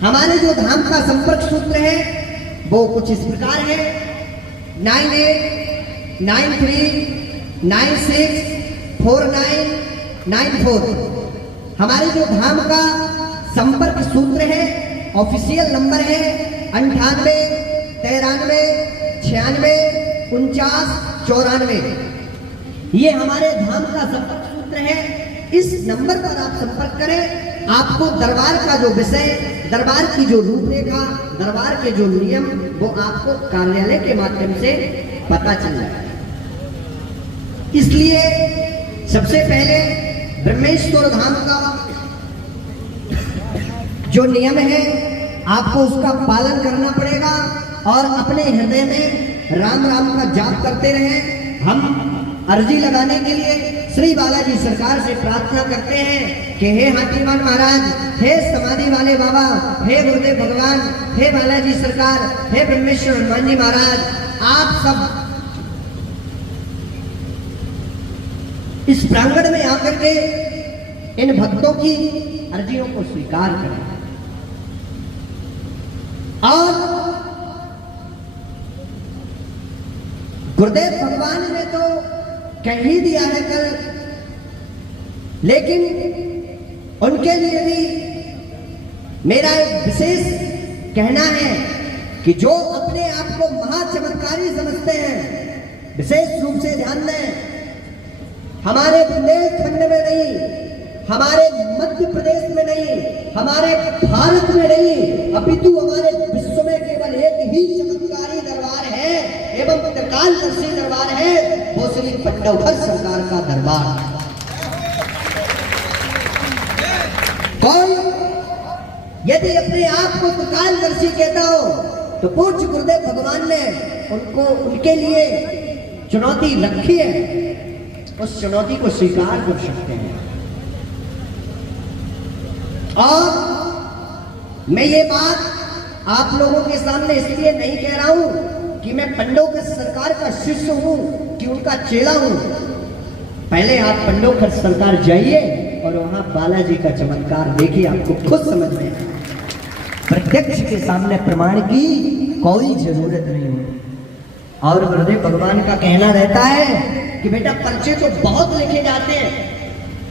हमारे जो धाम का संपर्क सूत्र है वो कुछ इस प्रकार है 9893964994। हमारे जो धाम का संपर्क सूत्र है ऑफिशियल नंबर है 9893964994। ये हमारे धाम का संपर्क सूत्र है। इस नंबर पर आप संपर्क करें, आपको दरबार का जो विषय, दरबार की जो रूपरेखा, दरबार के जो नियम वो आपको कार्यालय के माध्यम से पता चल जाएगा। इसलिए सबसे पहले ब्रह्मेश्वर धाम का जो नियम है आपको उसका पालन करना पड़ेगा और अपने हृदय में राम राम का जाप करते रहें। हम अर्जी लगाने के लिए श्री बालाजी सरकार से प्रार्थना करते हैं कि हे हाथीमान महाराज, हे समाधि वाले बाबा, हे गुरुदेव भगवान, हे बालाजी सरकार, हे ब्रह्मेश्वर हनुमान जी महाराज, आप सब इस प्रांगण में आकर के इन भक्तों की अर्जियों को स्वीकार करें। और गुरुदेव भगवान ने तो कह ही दिया है कल, लेकिन उनके लिए भी मेरा एक विशेष कहना है कि जो अपने आप को महाचमत्कारी समझते हैं विशेष रूप से ध्यान दें। हमारे बुंदेलखंड में नहीं, हमारे मध्य प्रदेश में नहीं, हमारे भारत में नहीं, अपितु हमारे विश्व में केवल एक ही चमत्कारी दरबार है एवं त्रिकालदर्शी दरबार है, वो श्री पंडौघर सरकार का दरबार। कौन यदि अपने आप को त्रिकालदर्शी कहता हो तो पूज्य गुरुदेव भगवान ने उनको उनके लिए चुनौती रखी है, उस चुनौती को स्वीकार कर सकते हैं। और मैं ये बात आप लोगों के सामने इसलिए नहीं कह रहा हूं कि मैं पंडौघर सरकार का शिष्य हूं, कि उनका चेला हूं। पहले आप पंडौघर सरकार जाइए और वहां बालाजी का चमत्कार देखिए, आपको खुद समझ में आएगा। प्रत्यक्ष के सामने प्रमाण की कोई जरूरत नहीं है। और गुरुदेव भगवान का कहना रहता है कि बेटा पर्चे तो बहुत लिखे जाते हैं,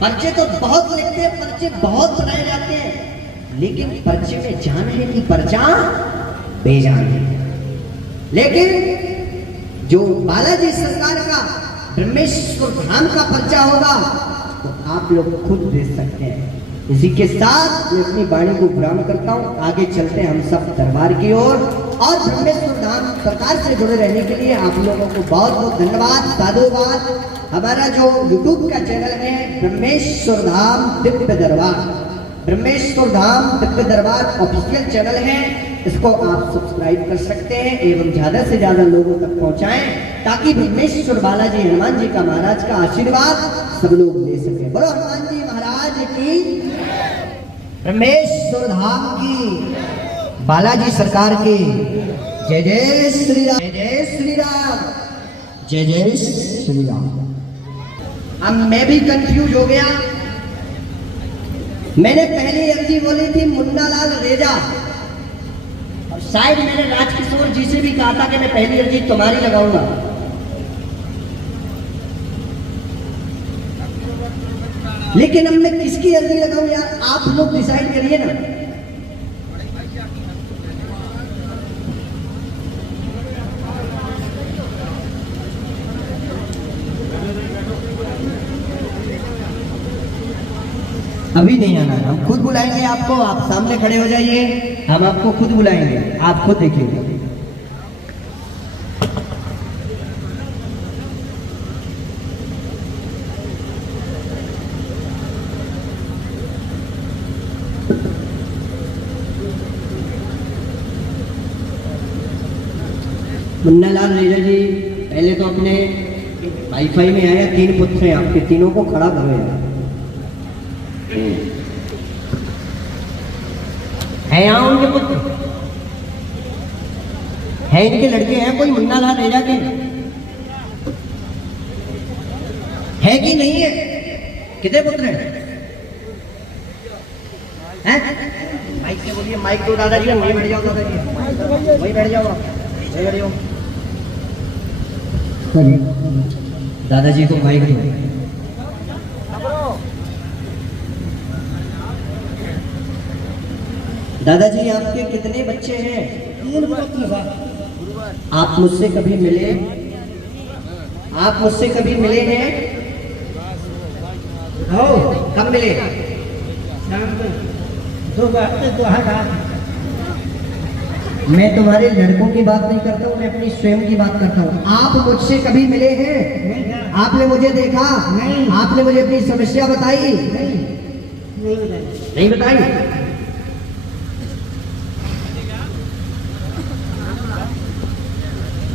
पर्चे तो बहुत लिखते हैं, पर्चे बहुत बनाए जाते हैं, लेकिन पर्चे में जान है कि पर्चा बेजान है। लेकिन जो बालाजी सरकार का ब्रह्मेश्वर धाम का पर्चा होगा तो आप लोग खुद देख सकते हैं। इसी के साथ मैं अपनी वाणी को विराम करता हूँ। आगे चलते हैं हम सब दरबार की ओर। और ब्रह्मेश्वर धाम सरकार से जुड़े रहने के लिए आप लोगों को बहुत बहुत धन्यवाद, साधुवाद। हमारा जो यूट्यूब का चैनल है ब्रह्मेश्वर धाम दिव्य दरबार, ब्रह्मेश्वर धाम दिव्य दरबार ऑफिशियल चैनल है, इसको आप सब्सक्राइब कर सकते हैं एवं ज्यादा से ज्यादा लोगों तक पहुंचाएं ताकि ब्रह्मेश्वर बालाजी हनुमान जी का महाराज का आशीर्वाद सब लोग ले सके। बोलो हनुमान जी महाराज की, ब्रह्मेश्वर धाम की, बालाजी सरकार की जय जय श्री राम, जय जय श्री राम, जय जय श्री राम। अब मैं भी कंफ्यूज हो गया। मैंने पहली अर्जी बोली थी मुन्ना लाल रेजा, और शायद मैंने राजकिशोर जी से भी कहा था कि मैं पहली अर्जी तुम्हारी लगाऊंगा। लेकिन अब मैं किसकी अर्जी लगाऊं यार, आप लोग डिसाइड करिए ना। अभी नहीं आना, हम खुद बुलाएंगे आपको, आप सामने खड़े हो जाइए, हम आपको खुद बुलाएंगे, आप खुद देखिएगा। मुन्ना लाल रेजा जी, पहले तो अपने वाईफाई में आया, 3 पुत्र हैं आपके, तीनों को खड़ा करो यार। है यहाँ उनके पुत्र, है इनके लड़के हैं कोई मुन्ना लाल रेजा के, है कि नहीं है? कितने पुत्र हैं? माइक से बोलिए, माइक दो दादाजी, वहीं बैठ जाओ दादाजी, वहीं बैठ जाओ, वहीं बैठ जाओ। दादाजी को माइक दो। दादाजी आपके कितने बच्चे हैं? 3 बच्चे। आप मुझसे कभी मिले? आप मुझसे कभी मिले हैं? हो, कब मिले? शाम को 2 घंटे 2 घंटे। मैं तुम्हारे लड़कों की बात नहीं करता हूँ, मैं अपनी स्वयं की बात करता हूँ। आप मुझसे कभी मिले हैं? नहीं। आपने मुझे देखा? नहीं। आपने मुझे अपनी समस्या बताई? नहीं बताई?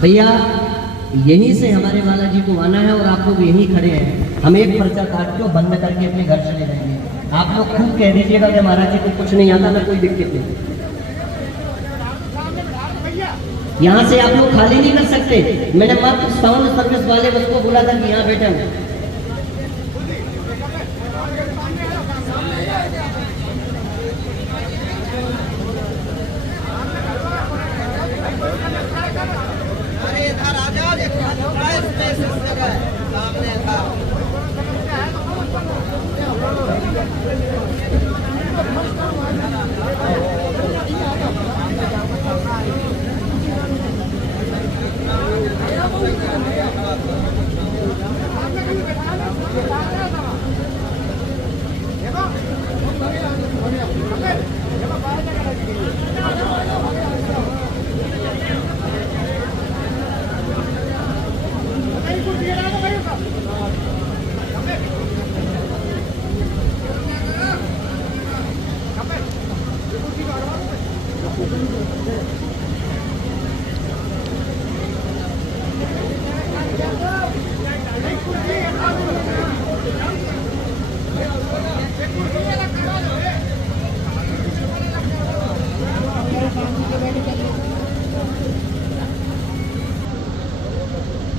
भैया यहीं से हमारे बालाजी को आना है और आप लोग यहीं खड़े हैं। हम एक पर्चा काट के बंद करके अपने घर चले जाएंगे। आप लोग खूब कह दीजिएगा कि महाराज जी को कुछ नहीं आता, ना कोई दिक्कत नहीं। यहाँ से आप लोग खाली नहीं कर सकते। मैंने मात्र साउंड सर्विस वाले बस को बोला था कि यहाँ बैठे हैं।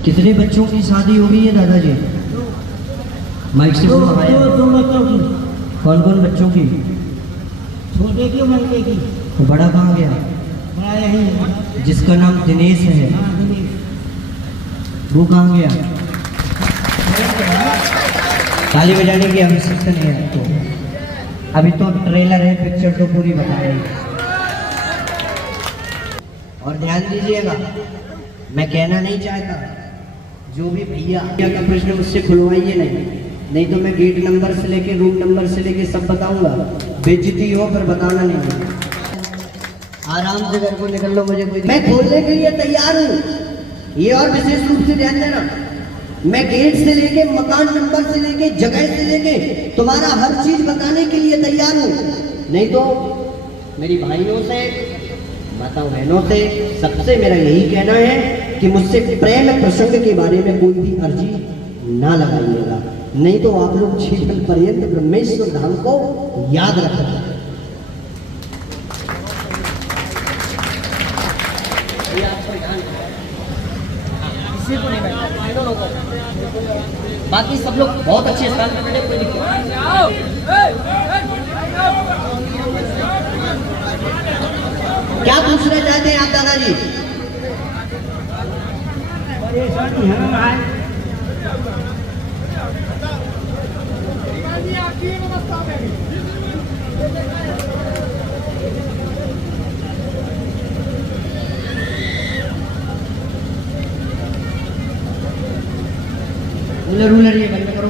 कितने बच्चों की शादी हो गई है दादाजी? माइक से बोलो। 2 बच्चों की। कौन कौन बच्चों की? छोटे की, मलके की। तो बड़ा कहाँ गया? बड़ा यही है। जिसका नाम दिनेश है, हाँ, दिनेश। वो कहाँ गया? ताली बजाने की आवश्यकता नहीं है आपको, अभी तो ट्रेलर है, पिक्चर तो पूरी बता रही है। और ध्यान दीजिएगा, मैं कहना नहीं चाहता, जो भी भैया का प्रश्न मुझसे खुलवाइए नहीं तो मैं गेट नंबर से लेके रूम नंबर से लेके सब बताऊंगा। बेइज्जती हो पर बताना नहीं है। आराम से घर को निकल लो, मुझे कोई, मैं खोलने के लिए तैयार हूँ। ये और विशेष रूप से ध्यान देना, मैं गेट से लेके मकान नंबर से लेके जगह से लेके तुम्हारा हर चीज बताने के लिए तैयार हूँ। नहीं तो मेरी भाइयों से, माताओं बहनों से, सबसे मेरा यही कहना है कि मुझसे प्रेम प्रसंग के बारे में कोई भी अर्जी ना लगाइएगा, नहीं तो आप लोग जीवन पर्यंत ब्रह्मेश्वर धाम को याद रखेंगे। बाकी सब लोग बहुत अच्छे स्थान पर बैठे, कोई दिक्कत नहीं। क्या पूछना चाहते हैं आप दादाजी? परेशानी है। रूलर ये बंद करो।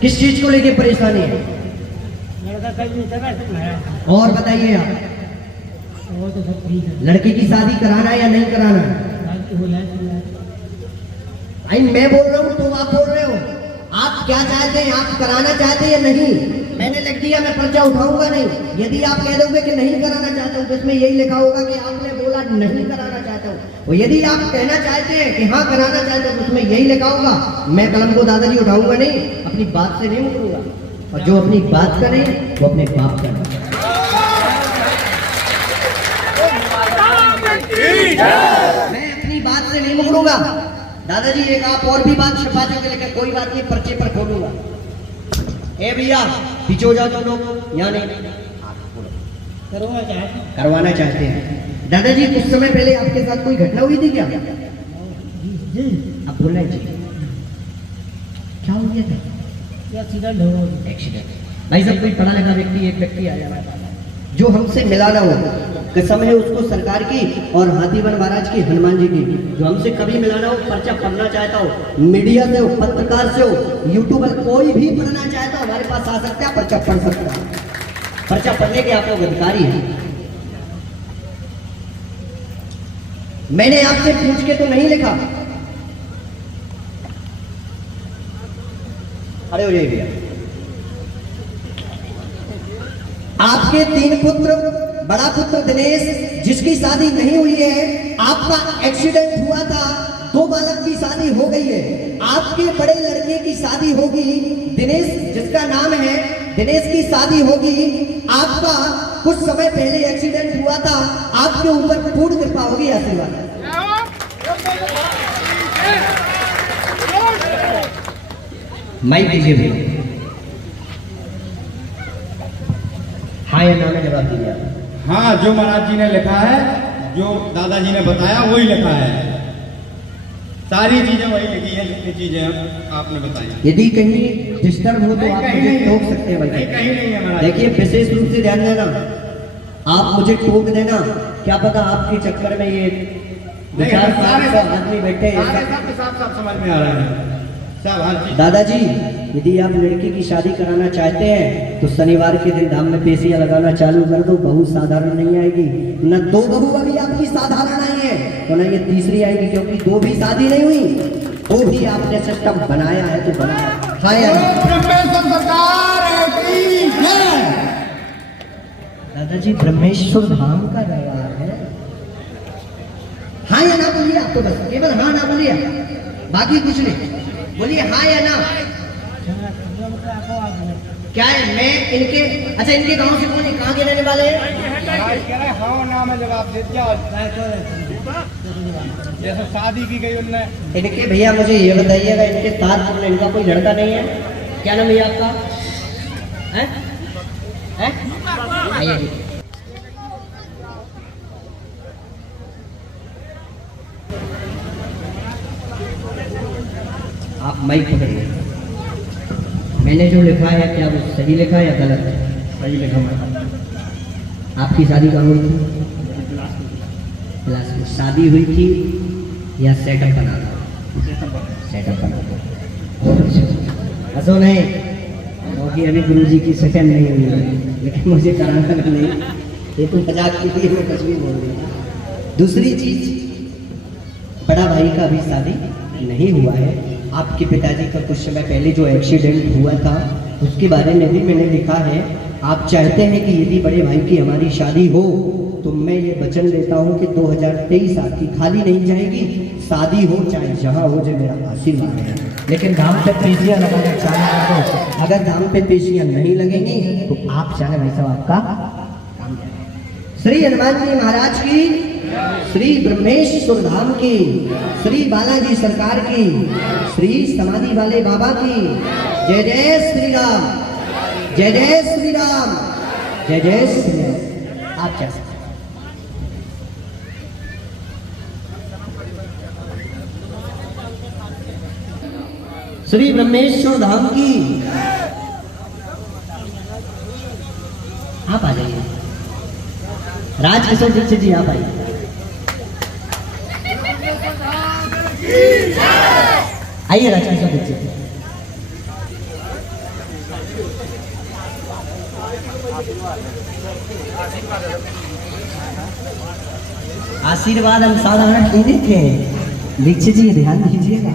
किस चीज को लेके परेशानी है? लड़का कहीं जगह है। और बताइए आप, वो तो सब ठीक है। लड़के की शादी कराना है या नहीं कराना है? हो जाए। भाई मैं बोल रहा हूँ, तुम आप बोल रहे हो। आप क्या चाहते हैं? आप कराना चाहते हैं या नहीं? मैंने लिख दिया, मैं पर्चा उठाऊंगा नहीं। यदि आप कह दोगे कि नहीं कराना चाहता हूँ तो इसमें यही लिखा होगा कि आपने बोला नहीं कराना चाहता हूँ। और यदि आप कहना चाहते हैं कि हाँ कराना चाहते हो तो उसमें यही लिखा होगा। मैं कलम को दादाजी उठाऊंगा नहीं, अपनी बात से नहीं मुकरूंगा। और जो अपनी बात करे वो अपने बाप का नाम। मैं अपनी बात से नहीं मुकरूंगा। दादाजी एक आप और भी बात छपा चुके, लेकिन कोई बात नहीं, पर्चे पर खोलूंगा। ए भैया पीछे हो जाओ तुम लोग, यहाँ नहीं करवाना चाहते हैं। दादाजी कुछ समय पहले आपके साथ कोई घटना हुई थी क्या? आप बोलना जी, क्या हो गया था? एक्सीडेंट हो गया। एक्सीडेंट। भाई साहब कोई पढ़ा लिखा व्यक्ति, एक व्यक्ति आ जाए जो हमसे मिलाना हो, कसम है उसको सरकार की और हाथीवन महाराज की, हनुमान जी की, जो हमसे कभी मिलाना हो, पर्चा पढ़ना चाहता हो, मीडिया से हो, पत्रकार से हो, यूट्यूबर, कोई भी पढ़ना चाहता हो हमारे पास आ सकता है, पर्चा पढ़ सकता है। पर्चा पढ़ने के आप लोग अधिकारी हैं। मैंने आपसे पूछ के तो नहीं लिखा। अरे अरे भैया, आपके 3 पुत्र, बड़ा पुत्र दिनेश जिसकी शादी नहीं हुई है, आपका एक्सीडेंट हुआ था, 2 बालक की शादी हो गई है, आपके बड़े लड़के की शादी होगी, दिनेश जिसका नाम है, दिनेश की शादी होगी, आपका कुछ समय पहले एक्सीडेंट हुआ था, आपके ऊपर पूर्ण कृपा होगी, आशीर्वाद। माइक दीजिए भैया। हाँ या ना में जवाब दीजिए आप। हाँ, जो महाराज जी ने लिखा है, जो दादाजी ने बताया वही लिखा है, सारी चीजें वही लिखी है, जितनी चीजें आपने बताई। यदि कहीं डिस्टर्ब हो तो आप मुझे टोक सकते हैं भाई। कहीं नहीं है महाराज। देखिए विशेष रूप से ध्यान देना, आप मुझे टोक देना, क्या पता आपके चक्कर में ये विचार आदमी बैठे हैं। साफ समझ में आ रहा है सब हर चीज। दादाजी यदि आप लड़की की शादी कराना चाहते हैं तो शनिवार के दिन धाम में पेशियां लगाना चालू कर दो, बहू साधारण नहीं आएगी। न 2 बहू अभी आपकी साधारण आई है तो ना ये तीसरी आएगी, क्योंकि 2 भी शादी नहीं हुई, वो भी आपने सिस्टम बनाया है तो बनाया। हाँ यार दादाजी ब्रह्मेश्वर धाम का दरबार है। हाँ या ना बोलिए, आप तो बस केवल हाँ ना बोलिए, बाकी कुछ नहीं बोलिए, हाँ या ना। क्या है? मैं इनके, अच्छा इनके गांव से कौन है, कहाँ के रहने वाले हैं? हाँ नाम है, जवाब दे दिया। जैसे शादी की गई उनने। इनके भैया मुझे ये बताइएगा, इनके साथ इनका कोई लड़का नहीं है? क्या नाम है आपका? हैं? हैं? आइए जी। आप माइक पकड़िए। मैंने जो लिखा है क्या वो सही लिखा है या गलत है? सही लिखा है। आपकी शादी कहाँ हुई थी? क्लास में। शादी हुई थी या सेटअप बना था? सेटअप बना था। ऐसा नहीं, क्योंकि अभी गुरुजी की सेकंड नहीं हुई है, लेकिन मुझे कराना नहीं, ये तो मजाक के लिए मैं कुछ भी बोल रही। दूसरी चीज, बड़ा भाई का अभी शादी नहीं हुआ है। आपके पिताजी का कुछ समय पहले जो एक्सीडेंट हुआ था उसके बारे में भी मैंने लिखा है। आप चाहते हैं कि यदि बड़े भाई की हमारी शादी हो तो मैं ये वचन देता हूँ कि 2023 आपकी खाली नहीं जाएगी, शादी हो चाहे जहाँ हो, जो मेरा आशीर्वाद है। लेकिन दाम पे पेशियाँ लगाना चाहे तो, अगर दाम पे पेशियाँ नहीं लगेंगी तो आप चाहे भाई साहब आपका काम जाए। श्री हनुमान जी महाराज की, श्री ब्रह्मेश्वर धाम की, श्री बालाजी सरकार की, श्री समाधि वाले बाबा की जय जय श्री राम, जय जय श्री राम, जय जय श्री राम। आप क्या सकते? श्री ब्रह्मेश्वर धाम की। आप आ जाइए। राजकिशोर दीक्षित जी आप आइए। आइए राजकिशोर दीक्षित जी। आशीर्वाद हम साधारण नहीं देते हैं, दीक्षित जी ध्यान दीजिएगा,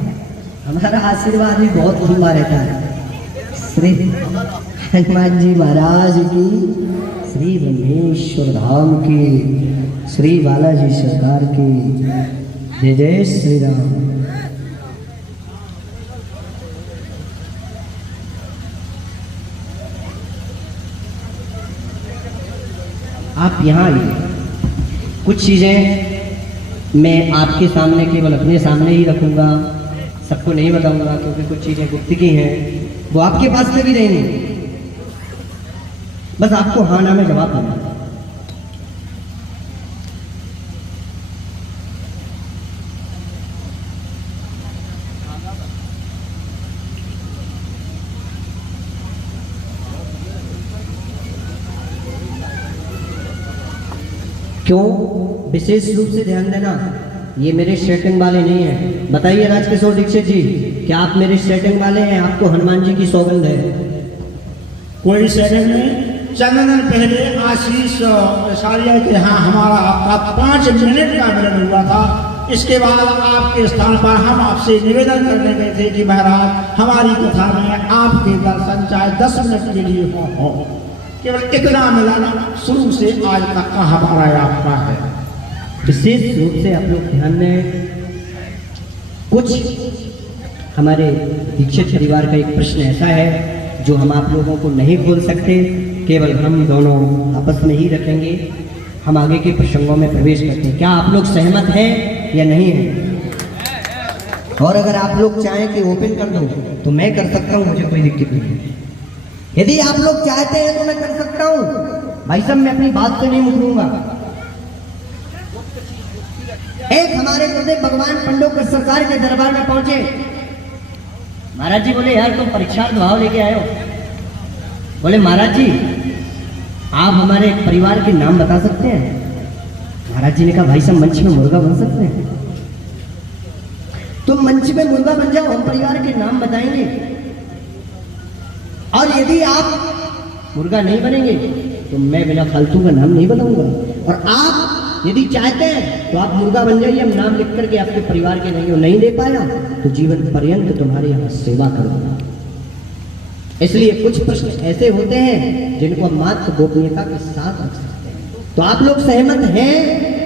हमारा आशीर्वाद भी बहुत लंबा रहता है। श्री हनुमान जी महाराज की, श्री ब्रह्मेश्वर धाम की, श्री बालाजी सरकार की जय जय श्री राम। आप यहाँ आइए। कुछ चीज़ें मैं आपके सामने केवल अपने सामने ही रखूँगा, सबको नहीं बताऊँगा, क्योंकि कुछ चीज़ें गुप्त की हैं, वो आपके पास में भी रहेंगी। बस आपको हाँ ना में जवाब देना है। क्यों? विशेष रूप से ध्यान देना, ये मेरे सेटिंग वाले नहीं हैं। बताइए राजकिशोर दीक्षित जी, क्या आप मेरे सेटिंग वाले हैं? आपको हनुमान जी की सौगंध है। कोई सेकंड नहीं। चंद दिन पहले आशीष सारिया के यहाँ हमारा आपका 5 मिनट का मिलन हुआ था। इसके बाद आपके स्थान पर हम आपसे निवेदन करने गए थे कि महाराज हमारी कथा में आपके दर्शन चाहे 10 मिनट के लिए हो। केवल इतना मिलाना शुरू से आज तक का हमारा आपका है। विशेष रूप से आप लोग ध्यान दें, कुछ हमारे दीक्षित परिवार का एक प्रश्न ऐसा है जो हम आप लोगों को नहीं खोल सकते, केवल हम दोनों आपस में ही रखेंगे। हम आगे के प्रसंगों में प्रवेश करते हैं। क्या आप लोग सहमत हैं या नहीं हैं? और अगर आप लोग चाहें कि ओपन कर दो तो मैं कर सकता हूँ, मुझे कोई दिक्कत नहीं है। यदि आप लोग चाहते हैं तो मैं कर सकता हूँ। भाई साहब, मैं अपनी बात से नहीं मुकरूंगा। एक हमारे गुरुदेव भगवान पंडोकर सरकार के दरबार में पहुंचे। महाराज जी बोले, यार तुम परीक्षार्थ भाव लेके आए हो। बोले, महाराज जी आप हमारे परिवार के नाम बता सकते हैं? महाराज जी ने कहा, भाई साहब मंच में मुर्गा बन सकते हैं? तुम मंच में मुर्गा बन जाओ, हम परिवार के नाम बताएंगे। और यदि आप मुर्गा नहीं बनेंगे तो मैं बिना फालतू का नाम नहीं बताऊंगा। और आप यदि चाहते हैं तो आप मुर्गा बन जाइए, हम नाम लिख करके आपके परिवार के नहीं दे पाया तो जीवन पर्यंत तुम्हारे यहाँ सेवा करूंगा। इसलिए कुछ प्रश्न ऐसे होते हैं जिनको हम मात्र गोपनीयता के साथ रख सकते हैं। तो आप लोग सहमत हैं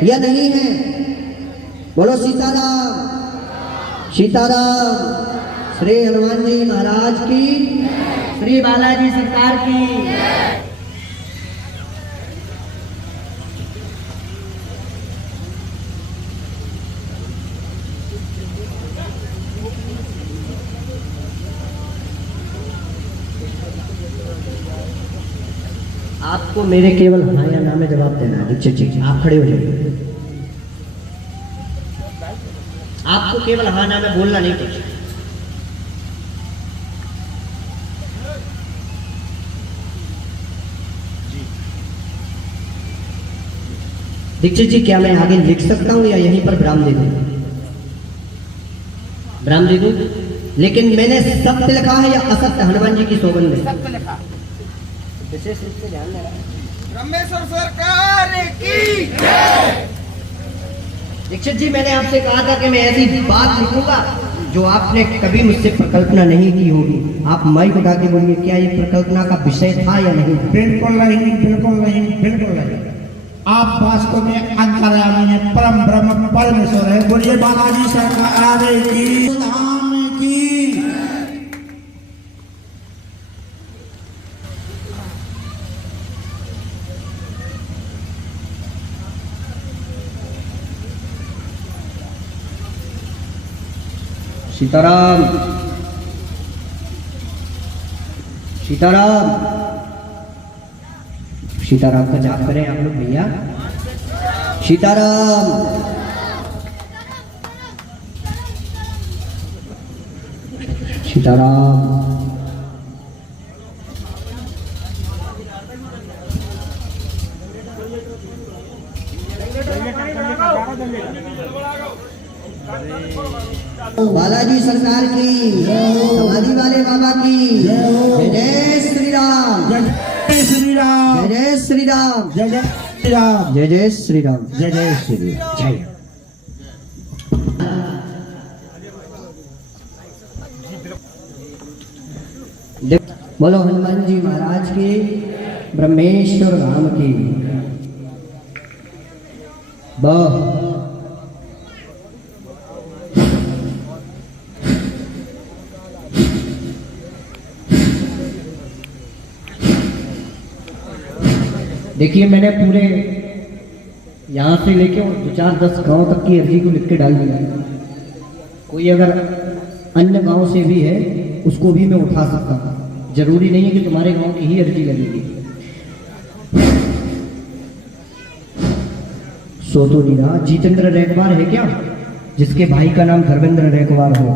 या नहीं हैं? बोलो सीताराम, सीताराम। श्री हनुमान जी महाराज की, श्री बालाजी सरकार की। आपको मेरे केवल हाँ या ना में जवाब देना है। दीक्षित जी आप खड़े हो जाइए। आपको केवल हाँ ना में बोलना नहीं कुछ। दीक्षित जी, क्या मैं आगे लिख सकता हूं या यहीं पर विराम दे दूं? विराम दे दूं? लेकिन मैंने सत्य लिखा है या असत्य? हनुमान जी की सौगंध है। सत्य लिखा। विशेष रूप से ध्यान देना। ब्रह्मेश्वर सरकार की जय। दीक्षित जी, मैंने आपसे कहा था कि मैं ऐसी बात लिखूंगा जो आपने कभी मुझसे प्रकल्पना नहीं की होगी। आप माइक उठा के बोलिए, क्या ये प्रकल्पना का विषय था या नहीं? बिल्कुल नहीं, बिल्कुल नहीं, बिल्कुल नहीं। आप वास्तव में अंतर्यामी हैं, परम ब्रह्म परमेश्वर है। बोलिए बालाजी सरकार की, धाम की। सीताराम, सीताराम, सीताराम का जाप करें आप लोग भैया। सीताराम, सीताराम। बालाजी सरकार की, समाधि वाले बाबा की जय। जय श्री राम, जय श्री राम, जय श्री राम, जय जय श्री राम, जय जय श्री राम, जय जय श्री राम। जय। बोलो हनुमान जी महाराज की, ब्रह्मेश्वर राम की। वाह, देखिए मैंने पूरे यहाँ से लेके और 2-4-10 गांव तक की अर्जी को लिख के डाल दिया। कोई अगर अन्य गांव से भी है उसको भी मैं उठा सकता हूँ, जरूरी नहीं है कि तुम्हारे गांव की ही अर्जी लगेगी। सो तो नहीं रहा। जितेंद्र रेखवार है क्या जिसके भाई का नाम धर्मेंद्र रेखवार हो?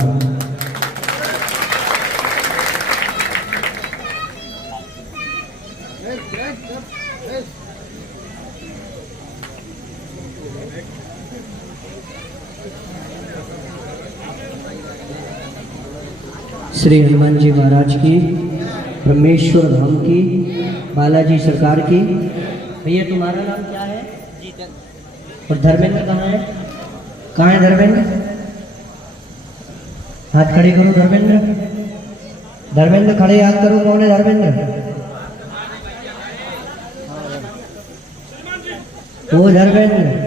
श्री हनुमान जी महाराज की, ब्रह्मेश्वर धाम की, बालाजी सरकार की। भैया तुम्हारा नाम क्या है? और धर्मेंद्र कहाँ है? कहाँ है धर्मेंद्र? हाथ खड़े करो धर्मेंद्र। धर्मेंद्र खड़े हाथ करो। कौन है धर्मेंद्र? वो धर्मेंद्र।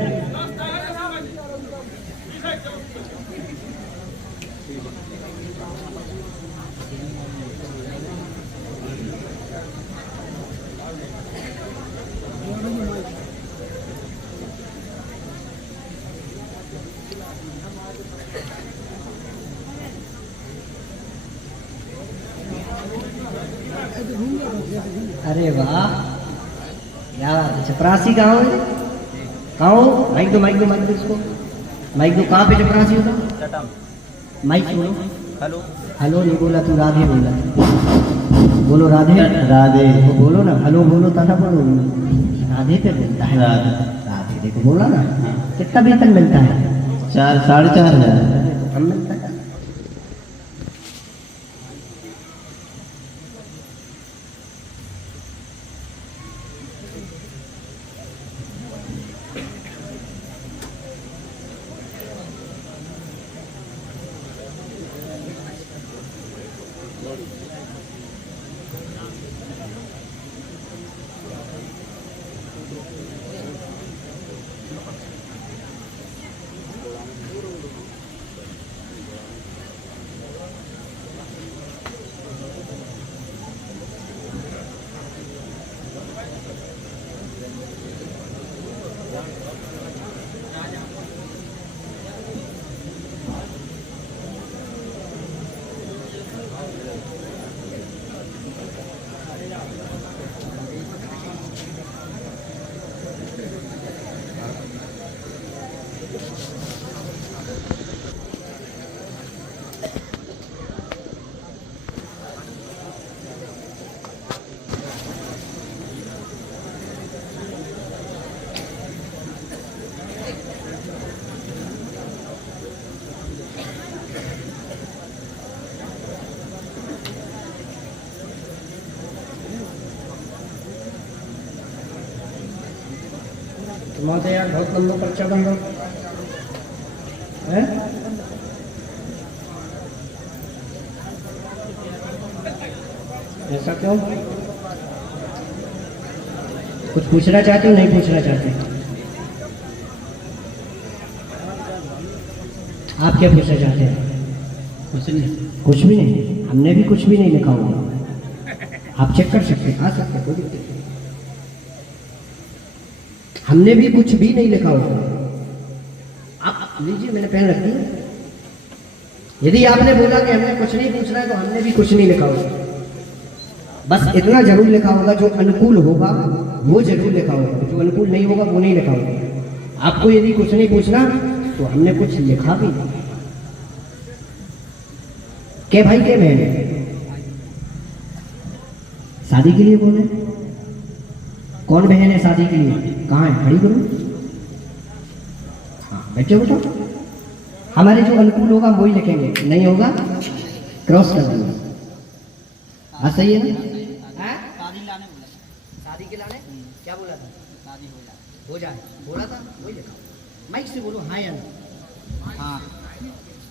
अरे वाह यार, चपरासी कहाँ हो? कहाँ हो? माइक दो इसको। माइक दो। कहाँ पे चपरासी होगा? माइक बोलो। हेलो हेलो नहीं बोला तू, राधे बोला। बोलो राधे। राधे तो बोलो ना, हेलो बोलो ताना बोलो। राधे पे मिलता है। राधे देखो बोला ना। कितना वेतन मिलता है? 4-4.5 कम मिलता है। तुम्हारे यार बहुत लंबा पर्चा बन रहा है। ऐसा क्यों? कुछ पूछना चाहते हो? नहीं पूछना चाहते? आप क्या पूछना चाहते हैं? कुछ भी नहीं। हमने भी कुछ भी नहीं लिखा होगा। आप चेक कर सकते हैं, आ सकते हैं, कोई दिक्कत नहीं। हमने भी कुछ भी नहीं लिखा होगा। आप लीजिए, मैंने पेन रख दी। यदि आपने बोला कि हमने कुछ नहीं पूछना है तो हमने भी कुछ नहीं लिखा होगा। बस इतना जरूर लिखा होगा, जो अनुकूल होगा वो जरूर लिखा होगा, जो अनुकूल नहीं होगा वो नहीं लिखा होगा। आपको यदि कुछ नहीं पूछना तो हमने कुछ लिखा भी नहीं। क्या भाई क्या बहन? शादी के लिए बोले? कौन बहन है शादी के लिए? कहाँ है? खड़ी करो। हाँ बैठो बेटा। हमारे जो अनुकूल होगा वही लिखेंगे, नहीं होगा क्रॉस कर देंगे। हाँ सही है ना? शादी के लाने क्या बोला था? शादी हो जाए बोला था, वही लिखा। माइक से बोलो हाँ या ना। हाँ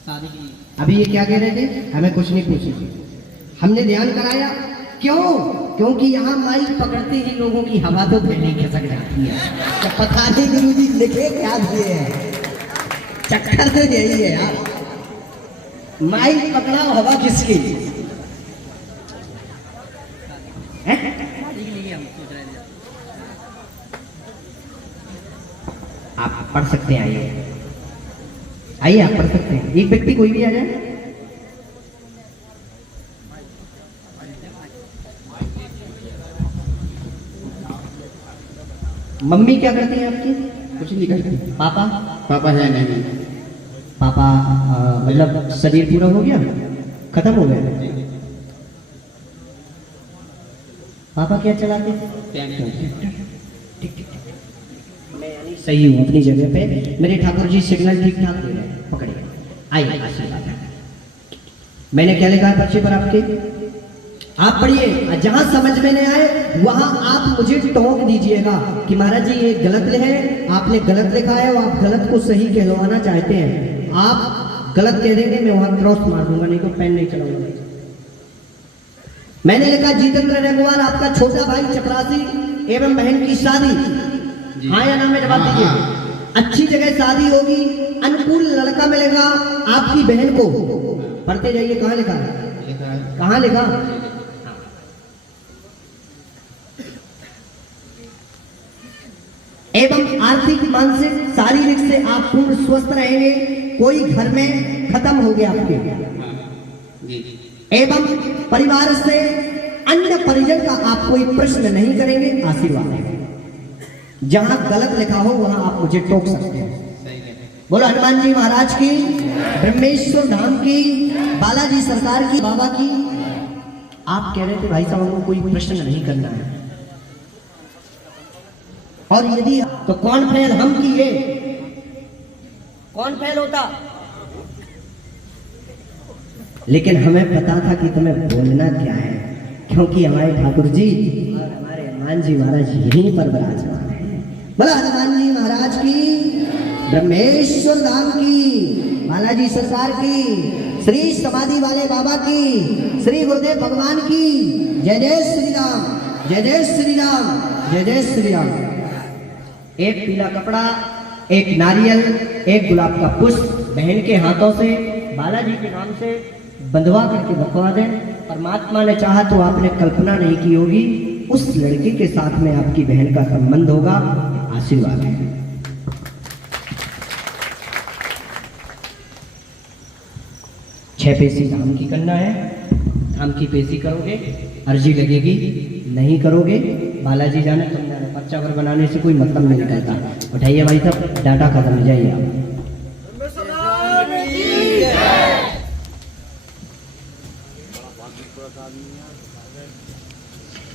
शादी की। अभी ये क्या कह रहे थे? हमें कुछ नहीं पूछे। हमने ध्यान कराया। क्यों? क्योंकि यहाँ माइक पकड़ते ही लोगों की हवा तो फैली खसक जाती है। जब पता नहीं गुरुजी लिखे क्या दिए हैं, चक्कर तो यही है यार। माइक पकड़ा हवा किसकी है? आप पढ़ सकते हैं, आइए आइए, आप पढ़ सकते हैं। एक व्यक्ति कोई भी आ जाए। मम्मी क्या करती हैं आपकी? कुछ नहीं करते। पापा? पापा है नहीं। पापा मतलब शरीर पूरा हो गया, खत्म हो गया। पापा क्या चलाते हैं? ठीक ठीक, मैं यानी सही हूँ अपनी जगह पे। मेरे ठाकुर जी सिग्नल ठीक ठाक दे रहे हैं, पकड़िए, आइए आशीर्वाद है। मैंने क्या लिखा है पर्चे पर आपके? आप पढ़िए, जहां समझ में नहीं आए वहां आप मुझे टोक दीजिएगा कि महाराज जी ये गलत है, आपने गलत लिखा है, और आप गलत को सही कहलवाना चाहते हैं। आप गलत कह देंगे, मैं वहां क्रॉस मार दूंगा, नहीं तो पेन नहीं चलाऊंगा। मैंने लिखा जितेंद्र रेगवाल आपका छोटा भाई चपरासी एवं बहन की शादी, हाँ या ना में जवाब दीजिए। अच्छी जगह शादी होगी, अनुकूल लड़का मिलेगा आपकी बहन को। पढ़ते जाइए, कहाँ लिखा है? कहाँ लिखा? एवं आर्थिक मानसिक शारीरिक से आप पूर्ण स्वस्थ रहेंगे। कोई घर में खत्म हो गया आपके। एवं परिवार से अन्य परिजन का आप कोई प्रश्न नहीं करेंगे, आशीर्वाद है। जहां गलत लिखा हो वहां आप मुझे टोक सकते हैं। बोलो हनुमान जी महाराज की, ब्रह्मेश्वर धाम की, बालाजी सरकार की, बाबा की। आप कह रहे थे भाई साहब हमको कोई प्रश्न नहीं करना है, और यदि तो कौन फेल हम किए? कौन फेल होता? लेकिन हमें पता था कि तुम्हें बोलना क्या है, क्योंकि हमारे ठाकुर जी और हमारे हनुमान जी महाराज यहीं पर विराजमान है। बोला हनुमान जी महाराज की, ब्रह्मेश्वर धाम की, बालाजी सरकार की, श्री समाधि वाले बाबा की, श्री गुरुदेव भगवान की। जय जय श्री राम, जय जय श्री राम, जय जय श्री राम। एक पीला कपड़ा, एक नारियल, एक गुलाब का पुष्प बहन के हाथों से बालाजी के नाम से बंधवा करके रखवा दें। परमात्मा ने चाहा तो आपने कल्पना नहीं की होगी, उस लड़के के साथ में आपकी बहन का संबंध होगा। आशीर्वाद है। 6 पेशी धाम की करना है। धाम की पेशी करोगे, अर्जी लगेगी, नहीं करोगे बालाजी जाने तुम जाने। पर्चा पर बनाने से कोई मतलब नहीं निकलता। उठाइए भाई साहब, डाटा खत्म, जाइए आप।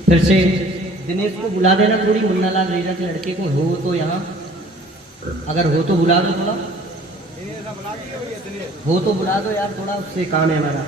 फिर से दिनेश को बुला देना, थोड़ी मुन्नालाल रेजा के लड़के को हो तो यहाँ, अगर हो तो बुला दो, थोड़ा हो तो बुला दो यार, थोड़ा उससे काम है हमारा।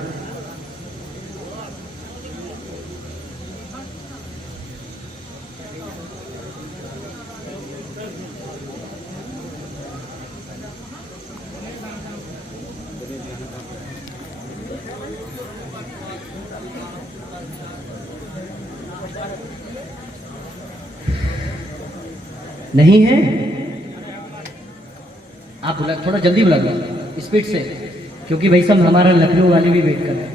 नहीं है? आप बुला, थोड़ा जल्दी बुला दो, स्पीड से, क्योंकि भाई साहब हमारा लखनऊ वाले भी वेट कर रहे हैं।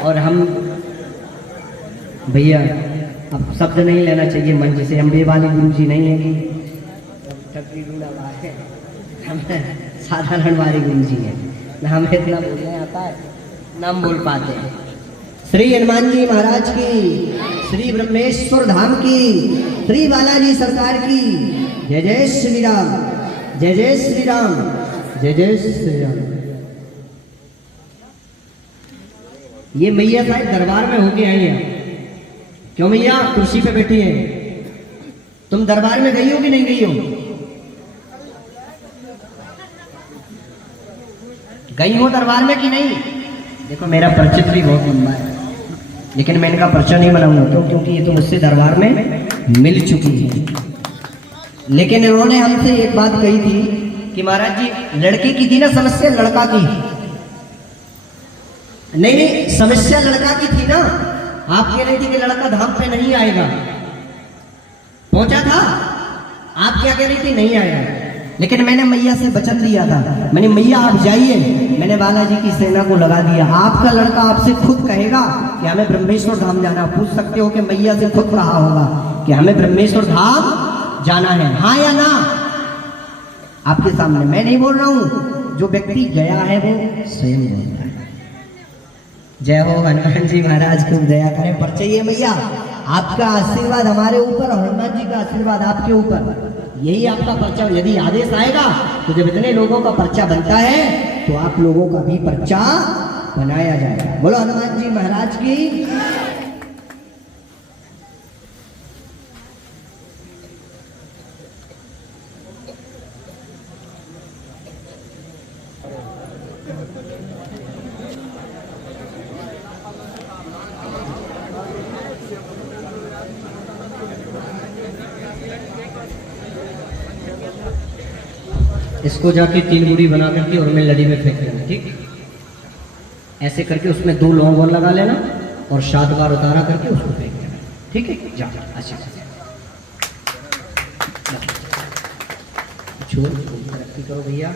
और हम भैया अब शब्द नहीं लेना चाहिए मन, जैसे हम बेवाली गुरु जी नहीं है कि हम साधारण वाले गुरु जी हैं ना, हमें इतना बोलने आता है ना हम बोल पाते हैं। श्री हनुमान जी महाराज की, श्री ब्रह्मेश्वर धाम की, श्री बालाजी सरकार की। जय जय श्री राम, जय जय श्री राम, जय जय श्री राम। ये मैया साहब दरबार में होके आई हैं। क्यों मैया कुर्सी पे बैठी है? तुम दरबार में गई हो कि नहीं गई हो? गई हो दरबार में कि नहीं? देखो मेरा परिचित भी बहुत लंबा है, लेकिन मैं इनका पर्चा नहीं बनाऊंगा। क्यों? क्योंकि ये तो मुझसे दरबार में मिल चुकी है। लेकिन इन्होंने हमसे एक बात कही थी कि महाराज जी लड़के की थी ना समस्या, लड़का की नहीं, समस्या लड़का की थी ना। आप कह रही थी कि लड़का धाम पे नहीं आएगा, पहुंचा था। आप क्या कह रही थी? नहीं आएगा। लेकिन मैंने मैया से वचन दिया था, मैंने मैया आप जाइए, मैंने बालाजी की सेना को लगा दिया। आपका लड़का आपसे खुद कहेगा कि हमें ब्रह्मेश्वर धाम जाना। पूछ सकते हो कि मैया से खुद कहा होगा कि हमें ब्रह्मेश्वर धाम जाना है, हाँ या ना? आपके सामने मैं नहीं बोल रहा हूं, जो व्यक्ति गया है वो स्वयं बोल रहा है। जय हो हनुमान जी महाराज, खूब दया करें। पर्चे ये भैया, आपका आशीर्वाद हमारे ऊपर और हनुमान जी का आशीर्वाद आपके ऊपर, यही आपका पर्चा। यदि आदेश आएगा तो जब इतने लोगों का पर्चा बनता है तो आप लोगों का भी पर्चा बनाया जाएगा। बोलो हनुमान जी महाराज की। इसको जाके 3 गुड़ी बना करके और मैं लड़ी में फेंक देना, ठीक। ऐसे करके उसमें 2 लौंग और लगा लेना और 7 बार उतारा करके उसको फेंक देना, ठीक है। जा अच्छे से छोड़, तरक्की करो भैया।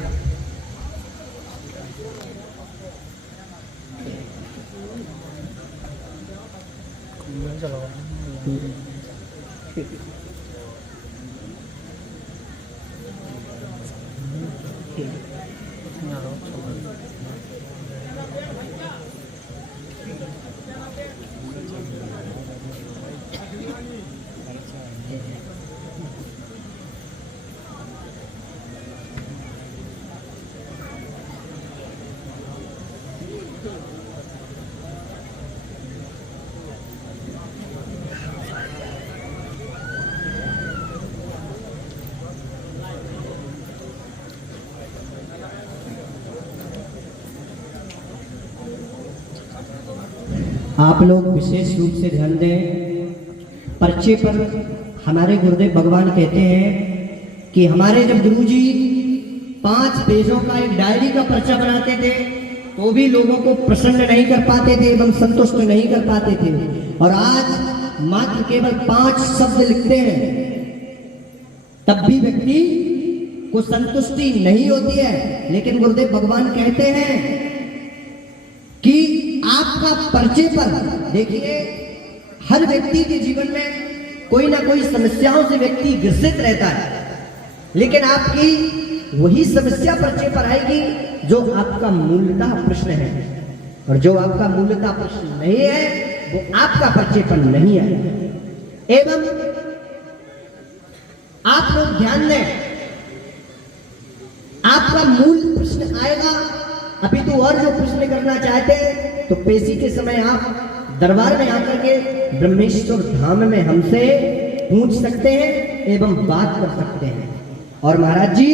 आप लोग विशेष रूप से ध्यान दें। पर्चे पर हमारे गुरुदेव भगवान कहते हैं कि हमारे जब गुरुजी 5 पेजों का एक डायरी का पर्चा बनाते थे तो भी लोगों को प्रसन्न नहीं कर पाते थे एवं संतुष्ट नहीं कर पाते थे, और आज मात्र केवल 5 शब्द लिखते हैं तब भी व्यक्ति को संतुष्टि नहीं होती है। लेकिन गुरुदेव भगवान कहते हैं कि आपका पर्चे पर, देखिए हर व्यक्ति के जीवन में कोई ना कोई समस्याओं से व्यक्ति ग्रसित रहता है, लेकिन आपकी वही समस्या पर्चे पर आएगी जो आपका मूलतः प्रश्न है, और जो आपका मूलतः प्रश्न नहीं है वो आपका पर्चे पर नहीं आएगा। एवं आप लोग ध्यान दें, आपका मूल प्रश्न आएगा। अभी तो और जो प्रश्न करना चाहते हैं तो पेशी के समय आप दरबार में आकर के ब्रह्मेश्वर धाम में हमसे पूछ सकते हैं एवं बात कर सकते हैं। और महाराज जी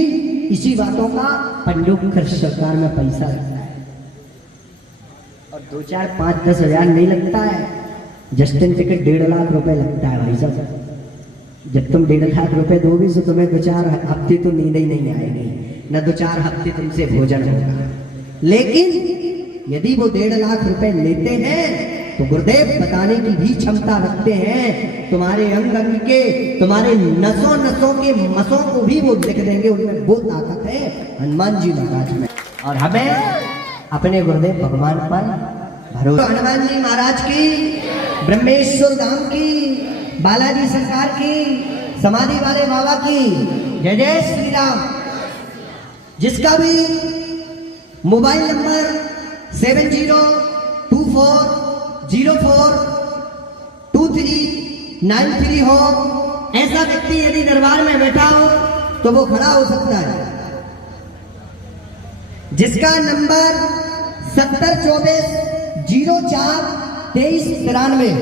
इसी बातों का पंडुप खर्च सरकार में पैसा लगता है, और 2, 4, 5, 10 हजार नहीं लगता है। जस्टिन टिकट 1.5 लाख रुपए लगता है भाई साहब। जब तुम 1.5 लाख रुपए दोगे तो तुम्हें 2-4 हफ्ते तो नींद ही नहीं आएगी, न 2-4 हफ्ते तुमसे भोजन होगा। लेकिन यदि वो 1.5 लाख रुपए लेते हैं तो गुरुदेव बताने की भी क्षमता रखते हैं। तुम्हारे अंग अंग के, तुम्हारे नसों नसों के मसों को भी वो लिख देंगे, उनमें वो ताकत है हनुमान जी महाराज में। और हमें अपने गुरुदेव भगवान पर भरोसा। हनुमान जी महाराज की, ब्रह्मेश्वर धाम की, बालाजी सरकार की, समाधि वाले बाबा की जय जय श्री राम। जिसका भी मोबाइल नंबर 7024042393 हो, ऐसा व्यक्ति यदि दरबार में बैठा हो तो वो खड़ा हो सकता है। जिसका नंबर 7024042393,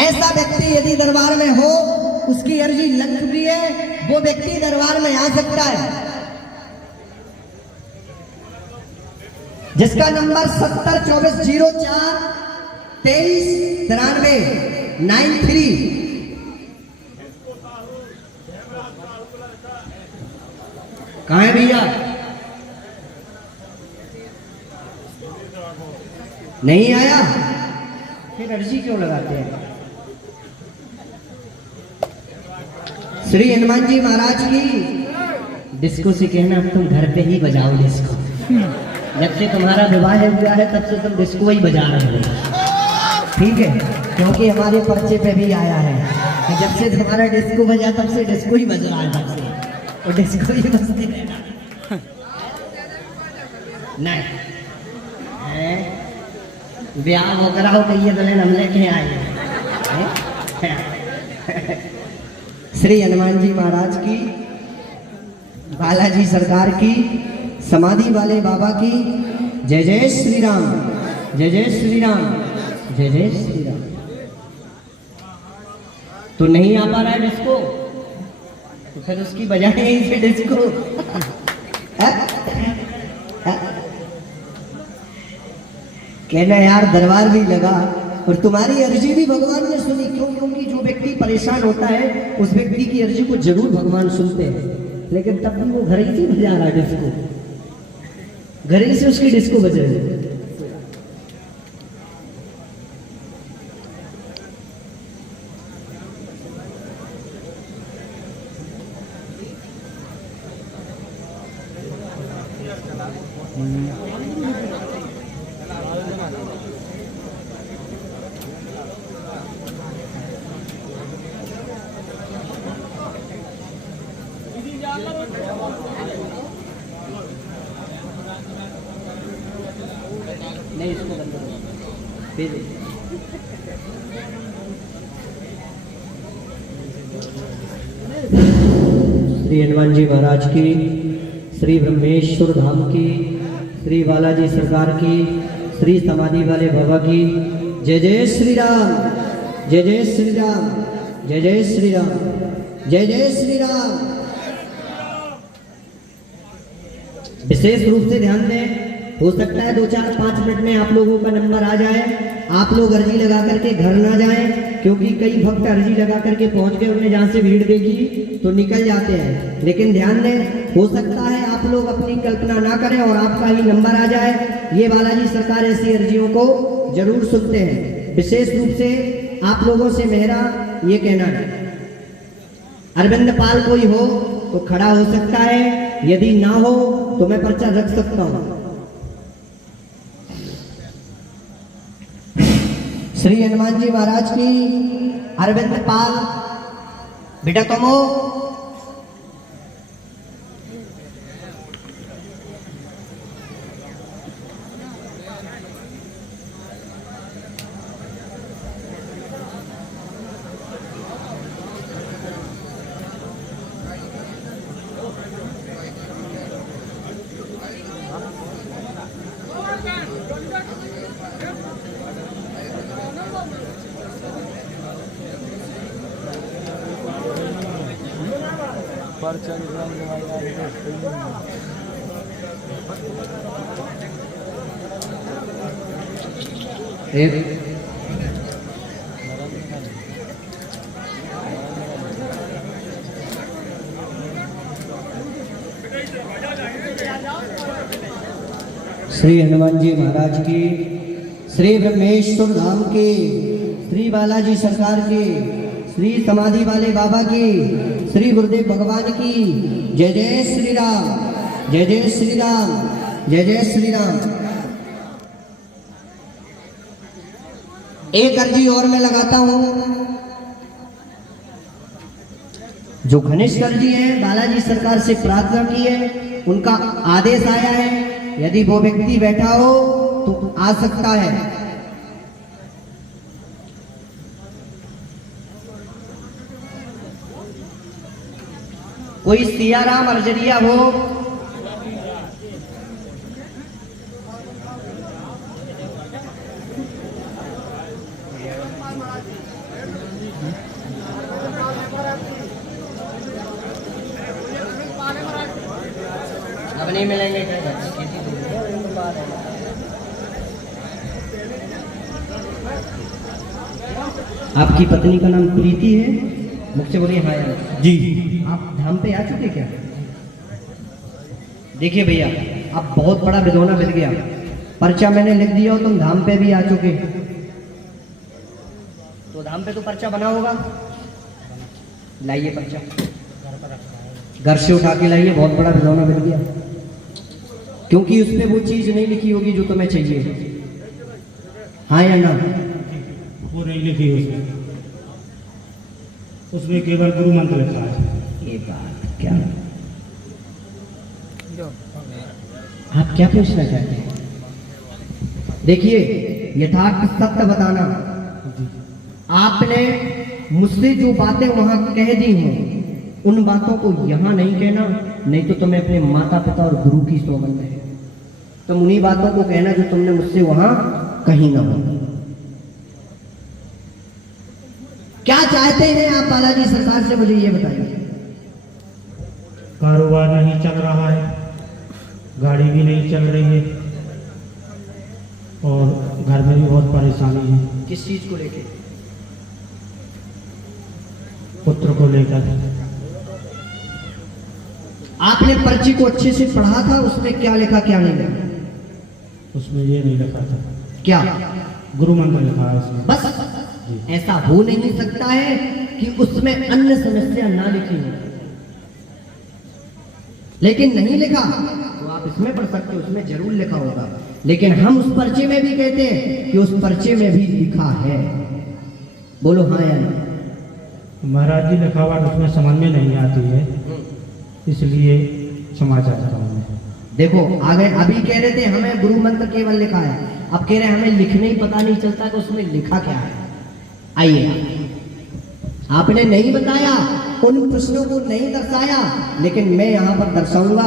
ऐसा व्यक्ति यदि दरबार में हो, उसकी अर्जी लग चुकी है, वो व्यक्ति दरबार में आ सकता है। जिसका नंबर 7024042393 कहाँ है भैया? नहीं आया, फिर अर्जी क्यों लगाते हैं? श्री हनुमान जी महाराज की। डिस्को से कहना अब तुम घर पे ही बजाओ डिस्को। जब से तुम्हारा विवाह हुआ है तब से तुम डिस्को ही बजा रहे हो, ठीक है? क्योंकि हमारे पर्चे पे भी आया है कि जब से तुम्हारा डिस्को बजा तब से डिस्को ही बज रहा है तब से। और डिस्को ही बजते रहना। नहीं हैं? ब्याह हो कराओ कहिए तो हम लेके आए हैं। श्री हनुमान जी महाराज की, बालाजी सरकार की, समाधि वाले बाबा की जय जय श्री राम, जय जय श्री राम, जय जय श्री राम। तो नहीं आ पा रहा है डिस्को, तो फिर उसकी बजाय यहीं से डिस्को। कहना यार दरबार भी लगा और तुम्हारी अर्जी भी भगवान ने सुनी। क्यों? क्योंकि जो व्यक्ति परेशान होता है उस व्यक्ति की अर्जी को जरूर भगवान सुनते हैं। लेकिन तब भी वो घर ही से बजा रहा डिस्को, घर ही से उसकी डिस्को बज रही है। नहीं इसको बंद करो फिर। श्री हनुमान जी महाराज की, श्री ब्रह्मेश्वर धाम की, श्री बालाजी सरकार की, श्री समाधि वाले बाबा की जय जय श्री राम, जय जय श्री राम, जय जय श्री राम, जय जय श्री राम। विशेष रूप से ध्यान दें, हो सकता है 2-4-5 मिनट में आप लोगों का नंबर आ जाए, आप लोग अर्जी लगा करके घर ना जाएं, क्योंकि कई भक्त अर्जी लगा करके पहुंच गए, उन्हें जहां से भीड़ देखी तो निकल जाते हैं। लेकिन ध्यान दें, हो सकता है आप लोग अपनी कल्पना ना करें और आपका ही नंबर आ जाए। ये बालाजी सरकार ऐसी अर्जियों को जरूर सुनते हैं। विशेष रूप से आप लोगों से मेरा ये कहना है, अरविंद पाल कोई हो तो खड़ा हो सकता है, यदि ना हो तो मैं पर्चा रख सकता हूं। श्री हनुमान जी महाराज की, अरविंद पाल बेटा तुम हो? श्री हनुमान जी महाराज की, श्री ब्रह्मेश्वर धाम की, श्री बालाजी सरकार की, श्री समाधि वाले बाबा की, श्री गुरुदेव भगवान की जय जय श्री राम, जय जय श्री राम, जय जय श्री राम। एक अर्जी और मैं लगाता हूं। जो घनिष्ठ अर्जी है, बालाजी सरकार से प्रार्थना की है, उनका आदेश आया है, यदि वो व्यक्ति बैठा हो तो आ सकता है। कोई सियाराम अर्जरिया हो, अब नहीं मिलेंगे। आपकी पत्नी का नाम प्रीति है? मुझसे बोलिए हाँ यार। जी आप धाम पे आ चुके क्या? देखिए भैया, आप बहुत बड़ा भिगोना मिल गया। पर्चा मैंने लिख दिया हो, तुम धाम पे भी आ चुके, तो धाम पे तो पर्चा बना होगा। लाइए पर्चा, घर से उठा के लाइए, बहुत बड़ा भिगोना मिल गया। क्योंकि उस पर वो चीज नहीं लिखी होगी जो तुम्हें चाहिए, हाँ या ना? वो नहीं लिखी उसमें केवल गुरु मंत्र लिखा है। ये बात क्या? आप क्या पूछना चाहते हैं? देखिए, यथार्थ सत्य बताना। आपने मुझसे जो बातें वहां कह दी हों, उन बातों को यहां नहीं कहना, नहीं तो तुम्हें अपने माता पिता और गुरु की सौगंध है। तुम उन्हीं बातों को कहना जो तुमने मुझसे वहां कही ना हो। क्या चाहते हैं आप बालाजी सरकार से, मुझे ये बताइए। कारोबार नहीं चल रहा है, गाड़ी भी नहीं चल रही है, और घर में भी बहुत परेशानी है। किस चीज को लेकर? पुत्र को लेकर। आपने पर्ची को अच्छे से पढ़ा था, उसमें क्या लिखा क्या नहीं लिखा? उसमें ये नहीं लिखा था। क्या? गुरु मंत्र लिखा है उसमें। बस ऐसा हो नहीं सकता है कि उसमें अन्य समस्या ना लिखी हो, लेकिन नहीं लिखा तो आप इसमें पढ़ सकते हो, उसमें जरूर लिखा होगा। लेकिन हम उस पर्चे में भी कहते हैं कि उस पर्चे में भी लिखा है। बोलो हाँ या नहीं? महाराज जी, लिखावट उसमें समझ में नहीं आती है, इसलिए क्षमा चाहता हूँ मैं। देखो, आगे अभी कह रहे थे हमें गुरु मंत्र केवल लिखा है, अब कह रहे हैं हमें लिखने ही पता नहीं चलता कि उसमें लिखा क्या है। आइए, आपने नहीं बताया, उन प्रश्नों को नहीं दर्शाया, लेकिन मैं यहां पर दर्शाऊंगा,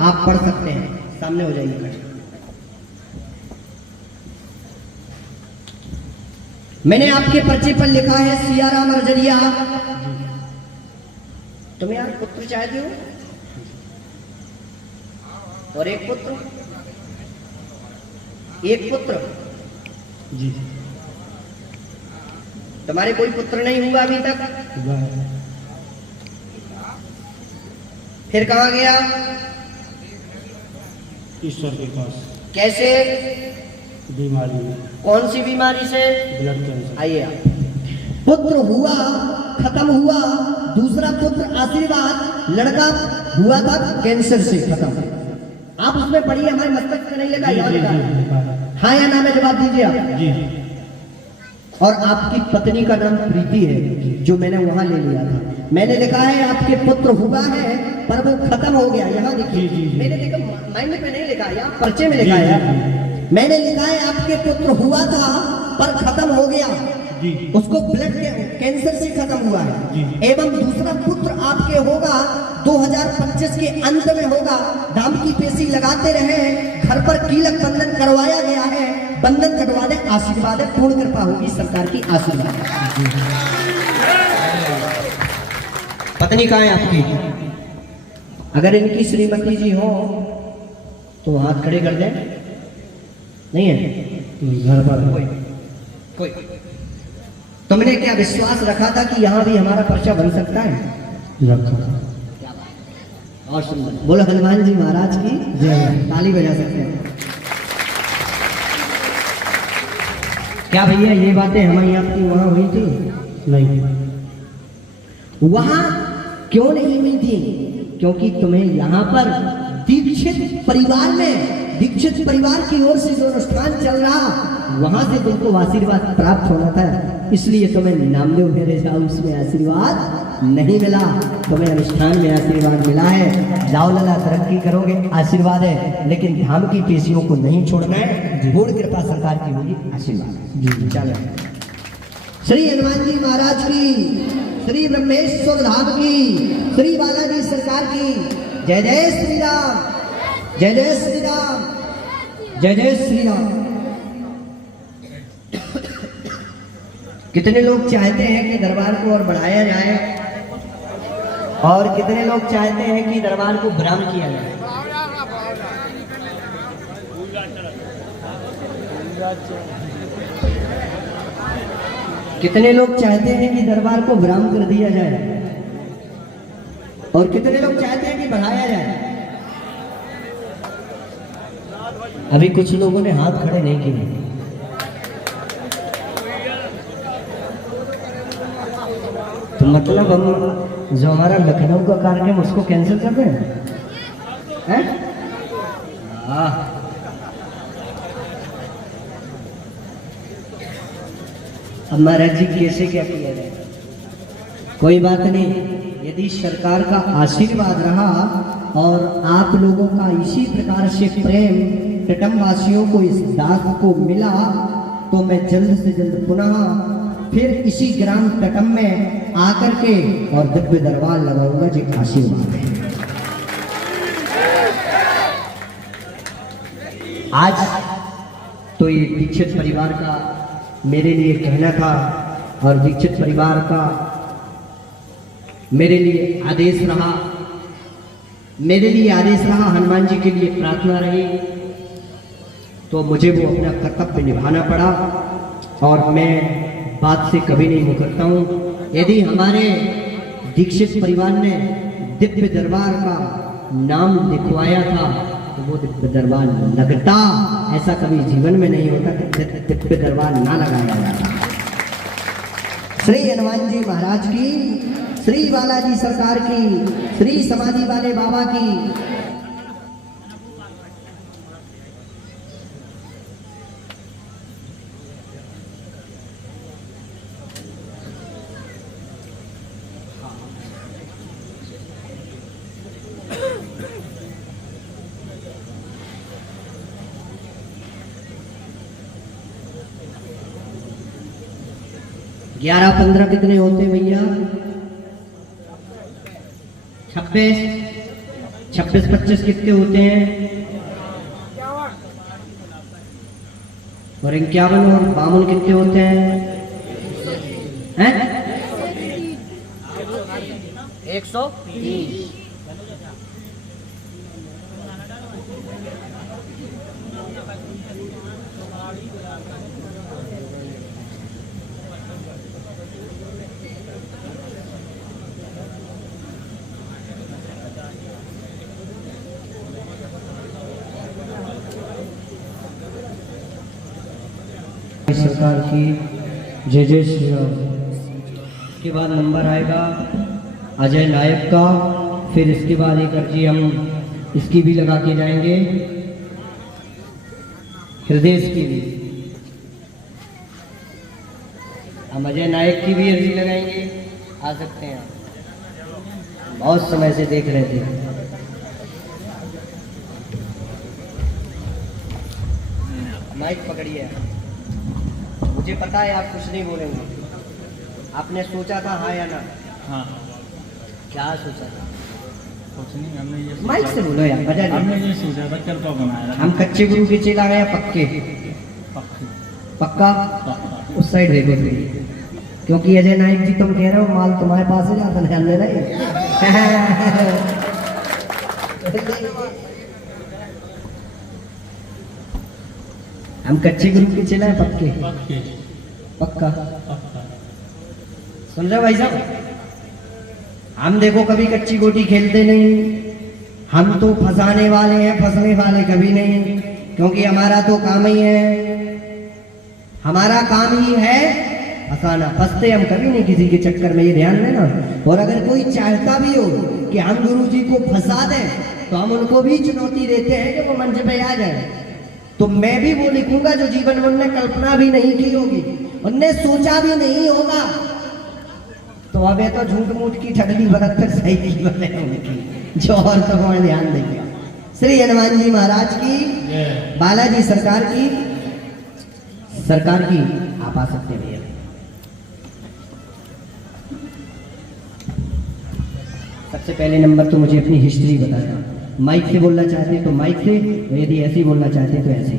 आप पढ़ सकते हैं। सामने हो जाइए खड़े। मैंने आपके पर्चे पर लिखा है सियाराम अर्जरिया। तुम यार पुत्र चाहते हो और एक पुत्र, एक पुत्र जी। तुम्हारे कोई पुत्र नहीं हुआ अभी तक? फिर कहाँ गया? ईश्वर के पास। कैसे? बीमारी में। कौन सी बीमारी से? Blood cancer. आइए आप। पुत्र हुआ, खत्म हुआ। दूसरा पुत्र आशीर्वाद, लड़का हुआ था कैंसर से खत्म। आप उसमें पढ़िए, हमारे मस्तक में नहीं लगा, यहाँ लिखा। हाँ या ना में जवाब दीजिए आप। जी। और आपकी पत्नी का नाम प्रीति है, जो मैंने वहां ले लिया था। मैंने लिखा है आपके पुत्र हुआ है, पर वो खत्म हो गया। यहाँ देखिए, मैंने देखा माइंड पे नहीं लिखा, यहाँ पर्चे में लिखा है। मैंने लिखा है आपके पुत्र हुआ था पर खत्म हो गया, उसको ब्लड कैंसर से खत्म हुआ है। एवं दूसरा पुत्र आपके होगा 2025 के अंत में होगा। दाम की पेशी लगाते रहे, घर पर कीलक बंधन करवाया गया है, बंधन कटवा दे, आशीर्वाद है, पूर्ण कृपा होगी सरकार की आशीर्वाद। पत्नी कहाँ है आपकी? अगर इनकी श्रीमती जी हो तो हाथ खड़े कर दें। नहीं है घर पर कोई? तुमने क्या विश्वास रखा था कि यहाँ भी हमारा पर्चा बन सकता है? रखा। और सुंदर। बोलो हनुमान जी महाराज की जय। ताली बजा सकते हैं क्या भैया? ये बातें हमारी आपकी वहां हुई थी? नहीं। वहां क्यों नहीं हुई थी? क्योंकि तुम्हें यहाँ पर दीक्षित परिवार में, दीक्षित परिवार की ओर से जो अनुष्ठान चल रहा, वहां से तुमको आशीर्वाद प्राप्त होना था, इसलिए तुम्हें नामदेव मेरे जाओ उसमें आशीर्वाद नहीं मिला, तुम्हें अनुष्ठान में आशीर्वाद मिला है। जाओ लला, तरक्की करोगे, आशीर्वाद है, लेकिन धाम की पेशियों को नहीं छोड़ना है। पूर्ण कृपा सरकार की होगी, आशीर्वाद। चलो, श्री हनुमान जी महाराज की, श्री ब्रह्मेश्वर धाम की, श्री बालाजी सरकार की जय। जय श्री राम, जय जय श्री राम, जय जय श्री राम। कितने लोग चाहते हैं कि दरबार को और बढ़ाया जाए, और कितने लोग चाहते हैं कि दरबार को विराम किया जाए? कितने लोग चाहते हैं कि दरबार को विराम कर दिया जाए, और कितने लोग चाहते हैं कि बढ़ाया जाए? अभी कुछ लोगों ने हाथ खड़े नहीं किए। तो मतलब हम जो हमारा लखनऊ का कार्यक्रम उसको कैंसिल कर दें? हैं? अब महाराज जी कैसे क्या किया जाए? कोई बात नहीं, यदि सरकार का आशीर्वाद रहा और आप लोगों का इसी प्रकार से प्रेम टटम वासियों को इस दास को मिला, तो मैं जल्द से जल्द पुनः फिर इसी ग्राम टटम में आकर के और दिव्य दरबार लगाऊंगा जी। आशीर्वाद है। आज तो ये दीक्षित परिवार का मेरे लिए कहना था और दीक्षित परिवार का मेरे लिए आदेश रहा, हनुमान जी के लिए प्रार्थना रही, तो मुझे वो अपना कर्तव्य निभाना पड़ा और मैं बात से कभी नहीं मुकरता हूँ। यदि हमारे दीक्षित परिवार ने दिव्य दरबार का नाम लिखवाया था तो वो दिव्य दरबार लगता, ऐसा कभी जीवन में नहीं होता कि दिव्य दरबार ना लगाया जाता। श्री हनुमान जी महाराज की, श्री बालाजी सरकार की, श्री समाधि वाले बाबा की। ग्यारह 15 कितने होते भैया? 26 26 25 कितने होते हैं? और 51 और 52 कितने होते हैं? 103। सरकार की जय जय श्री राम। इसके बाद नंबर आएगा अजय नायक का, फिर इसके बाद एक अर्जी हम इसकी भी लगा के जाएंगे, हृदय की भी हम अजय नायक की भी अर्जी लगाएंगे। आ सकते हैं आप, बहुत समय से देख रहे थे। माइक पकड़िए। मुझे पता है आप कुछ नहीं बोलेंगे, आपने सोचा था हाँ या ना? हाँ। क्या सोचा था? कुछ नहीं, हमने ये माइक से बोलो यार, बजा नहीं। हमने ये सोचा था कृपा बनाया। हम कच्चे गुरु के चेला गया पक्के? पक्का? उस साइड देखो तुम, क्योंकि अजय नायक जी तुम कह रहे हो माल तुम्हारे पास ही जाता ध्यान में नहीं। हम कच्चे गुरु के चेला है पक्के? पक्का? सुन रहे भाई साहब, हम देखो कभी कच्ची गोटी खेलते नहीं, हम तो फंसाने वाले हैं, फंसने वाले कभी नहीं, क्योंकि हमारा तो काम ही है, हमारा काम ही है फंसाना। फंसते हम कभी नहीं किसी के चक्कर में, ये ध्यान देना। और अगर कोई चाहता भी हो कि हम गुरु जी को फंसा दें, तो हम उनको भी चुनौती देते हैं कि वो मंच पे आ जाए। तो मैं भी वो लिखूंगा जो जीवन में उनने कल्पना भी नहीं की होगी, उनने सोचा भी नहीं होगा। तो अब ये तो झूठ मूठ की ठगली बरतर सही की बने उनकी, जो और तो कौन ध्यान देगा। श्री हनुमान जी महाराज की, बालाजी सरकार की, आप आ सकते हैं भैया। सबसे पहले नंबर तो मुझे अपनी हिस्ट्री बताना। माइक से बोलना चाहते हैं तो माइक से, यदि ऐसे ही बोलना चाहते हैं तो ऐसे।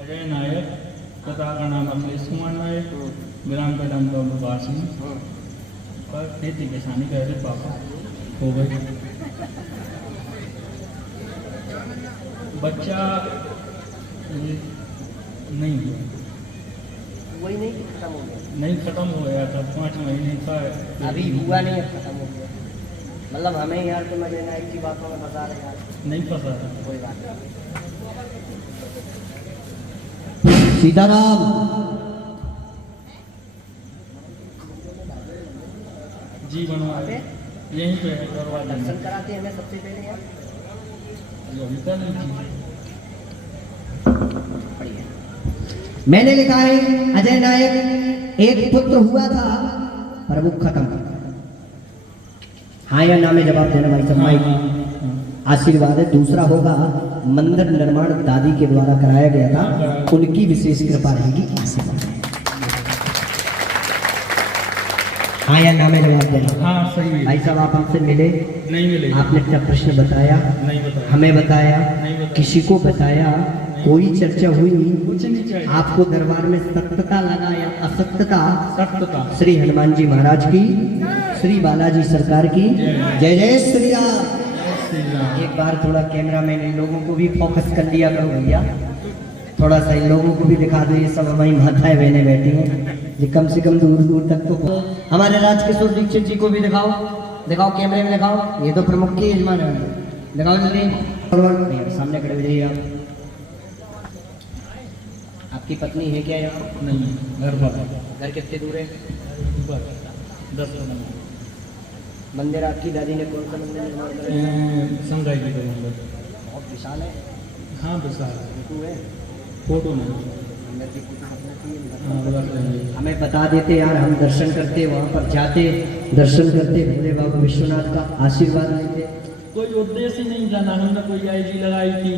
अजय नायक, पिता का नाम अखिलेश कुमार नायक, ग्राम का नाम गौरव सिंह, पर खेती किसानी कर रहे, पापा हो गए। बच्चा नहीं हुआ, वही नहीं खत्म हो गया, नहीं खत्म हो गया था, 5 महीने था अभी हुआ नहीं, अब खत्म हो गया। मतलब हमें यार तुम अजय नायक की बातों में फंसा रहे यार, नहीं फंसा था। कोई बात नहीं। सीताराम, जी बनवाए यहीं पे है दरवाजा में। दर्शन कराते हैं हमें सबसे पहले यार। यही कर लीजिए। मैंने लिखा है अजय नायक, एक पुत्र हुआ था पर वो खत्म। हाँ या ना में जवाब देना भाई साहब। माइक आशीर्वाद है। दूसरा होगा मंदिर निर्माण दादी के द्वारा कराया गया था, उनकी विशेष कृपा रहेगी। आशीर्वाद है। हाँ या ना में जवाब देना। हाँ सही है। भाई साहब आप हमसे मिले, नहीं मिले, आपने अपना प्रश्न बताया, नहीं बताया, हमें बताया, नहीं बताया, किसी को बताया, कोई चर्चा हुई, कुछ नहीं चाहिए। आपको दरबार में सत्यता लगा या असत्यता? सत्यता। श्री हनुमान जी महाराज की, श्री बालाजी सरकार की जय जय श्री राम। श्री राम। एक बार थोड़ा कैमरा मैन इन लोगों को भी फोकस कर लिया करो भैया, थोड़ा सा इन लोगों को भी दिखा दो। ये सब हमारी माताएं बहनें बैठी हैं, ये कम से कम दूर दूर तक तो। हमारे राजकिशोर दीक्षित जी को भी दिखाओ, दिखाओ कैमरे में दिखाओ। ये तो प्रमुख की यजमान है, दिखाओ जल्दी। सामने खड़े हो जाइए आप। आपकी पत्नी है क्या यहाँ? नहीं, घर पर। घर कितने दूर है? ऊपर 10 किलोमीटर। मंदिर आपकी दादी ने कौन सा मंदिर निर्माण कराया? संगाई की करूँगा। बहुत विशाल है। हाँ विशाल फोटो है? फोटो नहीं। अंदर की फोटो अपना चाहिए। हाँ बता देंगे। हमें बता देते यार, हम दर्शन करते, वहाँ पर जाते, दर्शन करते, भोले बाबा विश्वनाथ का आशीर्वाद लेते। कोई उद्देश्य ही नहीं था ना, हमने कोई आईजी लगाई थी,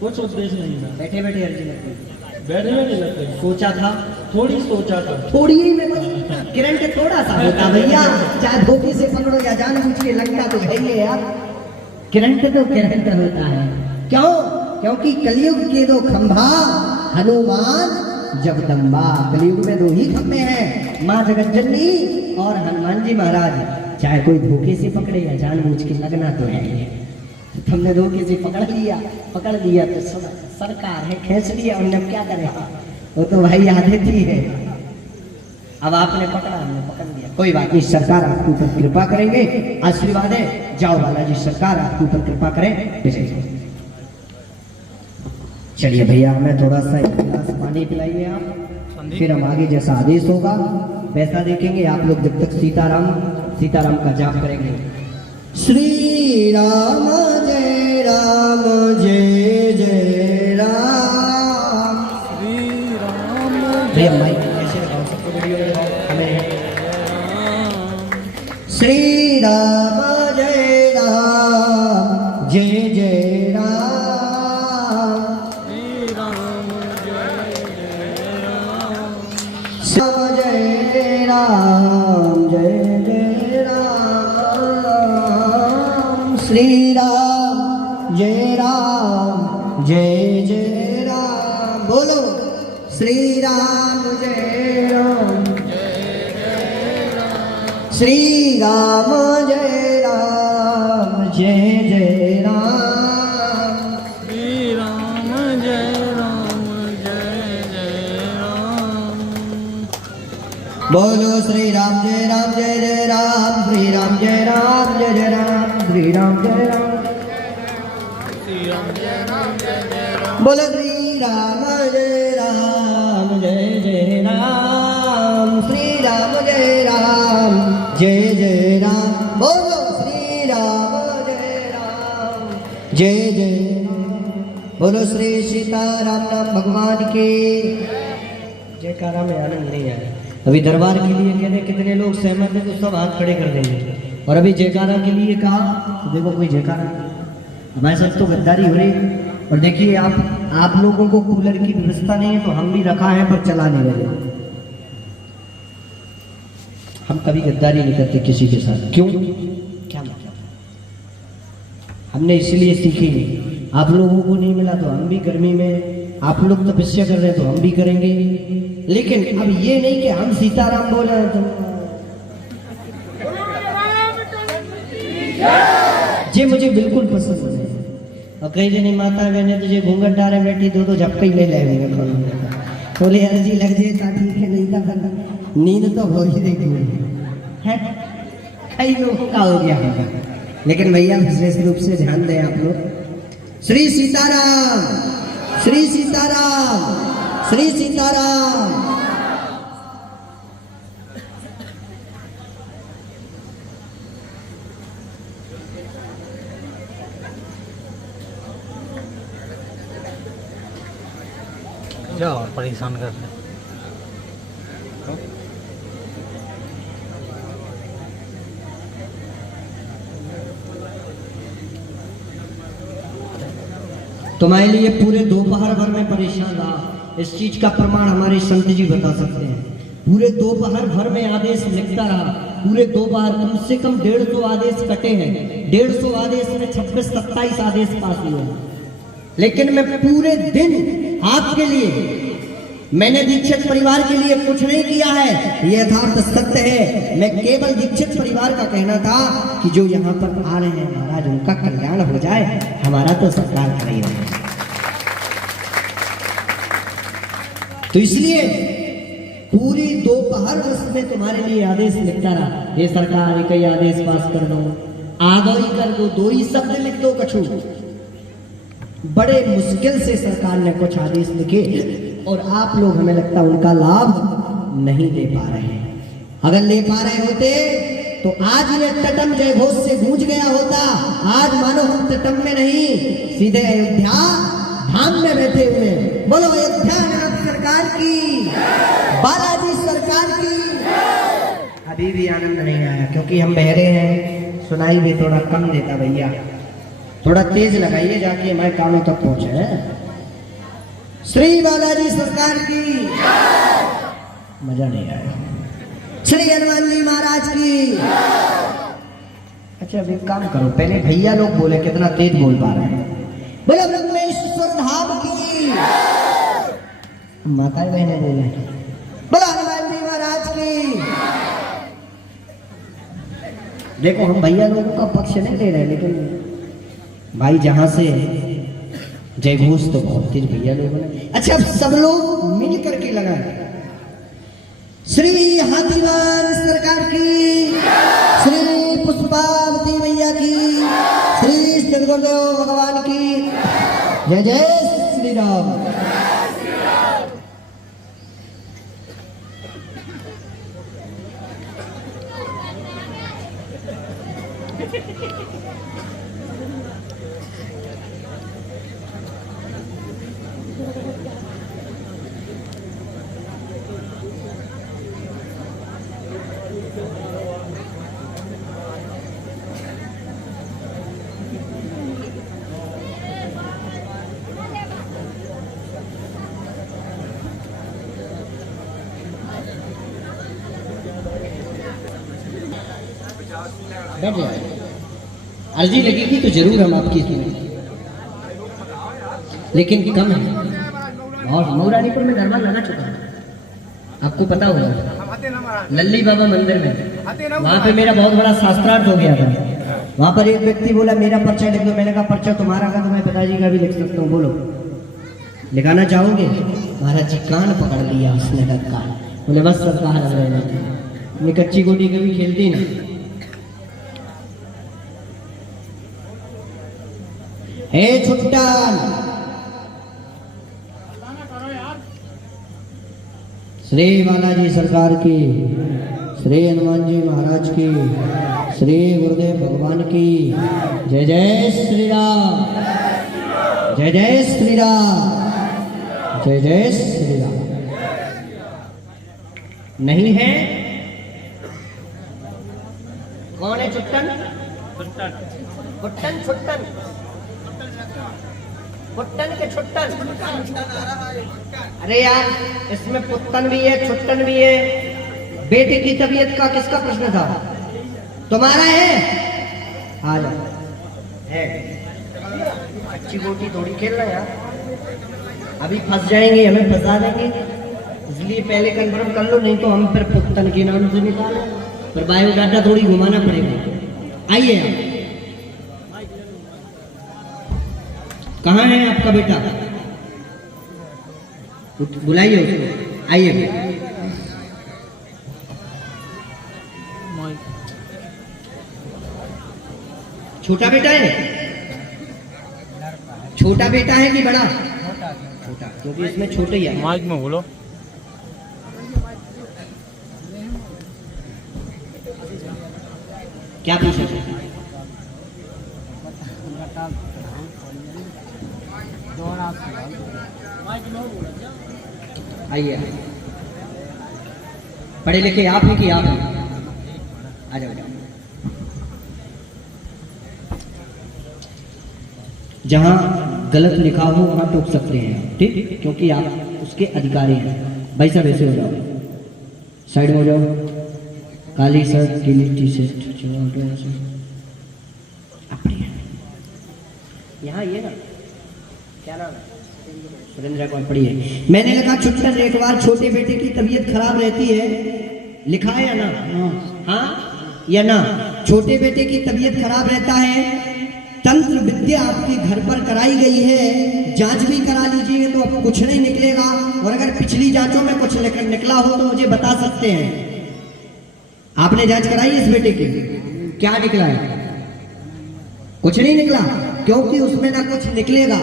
कुछ उद्देश्य नहीं था। बैठे बैठे अर्जी लगती, बैठे बैठे लगते सोचा था, थोड़ी सोचा था। थोड़ी ही में करंट थोड़ा सा होता भैया, चाहे धोखे से पकड़ो या जानबूझ के लगता तो है ही यार। करंट तो करंट होता है। क्यों? क्योंकि कलयुग के दो खंभा, हनुमान जगदम्बा। कलयुग में 2 ही खंभे हैं, माँ जगतजननी और हनुमान जी महाराज। चाहे कोई धोखे से पकड़े या जानबूझ के लगना तो है ही। तुमने धोखे से पकड़ लिया तो सरकार है, खींच लिया, उन्हें अब क्या करेगा? वो तो भाई आदत ही है। अब आपने पकड़ा, हमने पकड़ लिया, कोई बात नहीं, सरकार आपके ऊपर कृपा करेंगे। आशीर्वाद है, जाओ बालाजी सरकार आपके ऊपर कृपा करें। चलिए भैया, हमें थोड़ा सा एक गिलास पानी पिलाइए आप, फिर हम आगे जैसा आदेश होगा वैसा देखेंगे। आप लोग जब तक सीताराम का जाप करेंगे। श्री राम जय राम जय जय राम। श्री राम भैया माइक कैसे लगाओ, सबको वीडियो में लगाओ हमें। श्री राम जय राम जय जय राम। श्याम जय राम जय जय राम। श्री राम जय राम जय जय राम। बोलो श्री राम जय राम जय जय राम। श्री राम जय राम जय जय राम। बोलो श्री राम जय राम श्री राम जय राम जय जय राम। श्री राम जय राम। बोलो श्री राम जय राम जय जय राम। श्री राम जय राम जय जय राम। बोलो श्री राम जय राम जय जय राम। बोलो श्री सीताराम नाम भगवान की जयकारा में आनंद नहीं आया। अभी दरबार के लिए कहते कितने लोग सहमत हैं तो सब हाथ खड़े कर देंगे, और अभी जयकारा के लिए कहा तो देखो कोई जयकारा नहीं। हमारे साथ तो गद्दारी हो रही है। और देखिए आप लोगों को कूलर की व्यवस्था नहीं है तो हम भी रखा है पर चला नहीं रहे। हम कभी गद्दारी नहीं करते किसी के साथ। क्यों? क्या मतलब? हमने इसलिए सीखी नहीं। आप लोगों को नहीं मिला तो हम भी गर्मी में, आप लोग तपस्या कर रहे हैं तो हम भी करेंगे। लेकिन अब ये नहीं कि हम सीताराम बोले तो ये मुझे बिल्कुल पसंद नहीं। और कई जनी माता बहने तुझे घूंघट डाले बैठी दो झपके ही ले लेंगे, थोड़ी अर्जी लग जाए तो ठीक है, नहीं तो नींद तो हो ही देखी है। कई लोगों का हो गया होगा, लेकिन भैया विशेष रूप से ध्यान दें आप लोग। श्री सीताराम, श्री सीताराम, श्री सीताराम। क्या और परेशान कर रहे हैं? तुम्हारे लिए पूरे दोपहर भर में परेशान रहा। इस चीज का प्रमाण हमारे संत जी बता सकते हैं। पूरे दोपहर भर में आदेश लिखता रहा। पूरे दोपहर कम से कम 150 आदेश कटे हैं। 150 आदेश में 26-27 आदेश पास हुए। लेकिन मैं पूरे दिन आपके लिए, मैंने दीक्षित परिवार के लिए कुछ नहीं किया है, ये यथार्थ सत्य है। मैं केवल दीक्षित परिवार का कहना था कि जो यहाँ पर आ रहे हैं महाराज, उनका कल्याण हो जाए, हमारा तो सरकार कर ही रहे। तो इसलिए पूरी दोपहर उसमें तुम्हारे लिए आदेश लिखता रहा। ये सरकार एक ही आदेश पास कर दो, आगो ही कर दो, 2 ही शब्द लिख दो कछु। बड़े मुश्किल से सरकार ने कुछ आदेश लिखे और आप लोग, हमें लगता है, उनका लाभ नहीं ले पा रहे हैं। अगर ले पा रहे होते तो आज ये तटम जय घोष से गूंज गया होता। आज मानो हम तटम में नहीं, सीधे अयोध्या धाम में बैठे हुए। बोलो अयोध्या नाथ सरकार की, बालाजी सरकार की। अभी भी आनंद नहीं आया क्योंकि हम बहरे हैं, सुनाई भी थोड़ा कम देता। भैया थोड़ा तेज लगाइए जाके मैं कानों तक पहुंचे। श्री बालाजी सरकार की, मजा नहीं आया। श्री हनुमान जी महाराज की। अच्छा अब एक काम करो, पहले भैया लोग बोले, कितना तेज बोल पा रहे हैं। बोलो ब्रह्मेश्वर धाम की, माता बहने बोले। बोलो हनुमान जी महाराज की। देखो हम भैया लोगों का पक्ष नहीं ले रहे, लेकिन भाई जहां से जय घोष तो बहुत तेज भैया लोगों ने। अच्छा अब सब लोग मिल करके लगाए। श्री हाथीवान सरकार की, श्री पुष्पावती मैया की, श्री श्री गुरुदेव भगवान की। जय जय श्री राम। बैठ जाए, अर्जी लगेगी तो जरूर हम आपकी सुनेंगे, लेकिन कम है। और मऊरानीपुर में दरबार लगा चुका है, आपको पता होगा, लल्ली बाबा मंदिर में। वहाँ पे मेरा बहुत बड़ा शास्त्रार्थ हो गया था। वहाँ पर एक व्यक्ति बोला मेरा पर्चा लिख दो। मैंने कहा पर्चा तुम्हारा का तो मैं पिताजी का भी लिख सकता हूँ, बोलो लिखाना चाहोगे? महाराज जी कान पकड़ लिया उसने धक्का। बोले बस सरकार अपनी कच्ची गोटी कभी खेलती ना। हे छुट्टान, श्री बालाजी सरकार की, श्री हनुमान जी महाराज की, श्री गुरुदेव भगवान की। जय जय श्री राम, जय जय श्री राम, जय जय श्री राम। नहीं है? कौन है छुट्टन? छुट्टन छुट्टन पुट्टन के छुट्टन। अरे यार इसमें पुत्तन भी है छुट्टन भी है। बेटे की तबीयत का किसका प्रश्न था? तुम्हारा है? आ जाओ। है अच्छी गोटी थोड़ी खेलना यार, अभी फंस जाएंगे, हमें फंसा देंगे, इसलिए पहले कंफर्म कर लो, नहीं तो हम फिर पुत्तन के नाम से निकालें, फिर बायोडाटा थोड़ी घुमाना पड़ेगा। आइए आप। कहाँ है आपका बेटा? बुलाइए उसको, आइए। छोटा बेटा है? छोटा बेटा है कि बड़ा? छोटा, क्योंकि इसमें छोटे ही है। माइक में बोलो। क्या पूछा? आइए, पढ़े लिखे आप हैं कि आप हैं? आ जाओ। जहां गलत लिखा हो वहाँ टोक सकते हैं, ठीक, क्योंकि आप उसके अधिकारी हैं। भाई साहब ऐसे हो जाओ, साइड में हो जाओ, काली शर्ट पीली टी शर्ट, यहाँ ये ना क्या नाम है, सुरेंद्र कौन पढ़िए। मैंने लिखा छुट्टर एक बार छोटे बेटे की तबीयत खराब रहती है, लिखा है या ना? हाँ या ना? छोटे बेटे की तबीयत खराब रहता है, तंत्र विद्या आपके घर पर कराई गई है, जांच भी करा लीजिए तो अब कुछ नहीं निकलेगा, और अगर पिछली जांचों में कुछ निकला हो तो मुझे बता सकते हैं। आपने जांच कराई इस बेटे की, क्या निकला है? कुछ नहीं निकला, क्योंकि उसमें ना कुछ निकलेगा,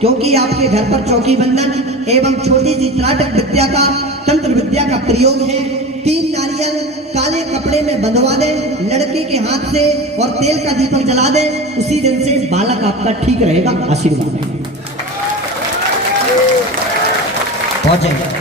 क्योंकि आपके घर पर चौकी बंधन एवं छोटी सी त्राटक विद्या का, तंत्र विद्या का प्रयोग है। 3 नारियल काले कपड़े में बंधवा दे लड़के के हाथ से और तेल का दीपक जला दे, उसी दिन से बालक आपका ठीक रहेगा। आशीर्वाद पहुंच जाएगा।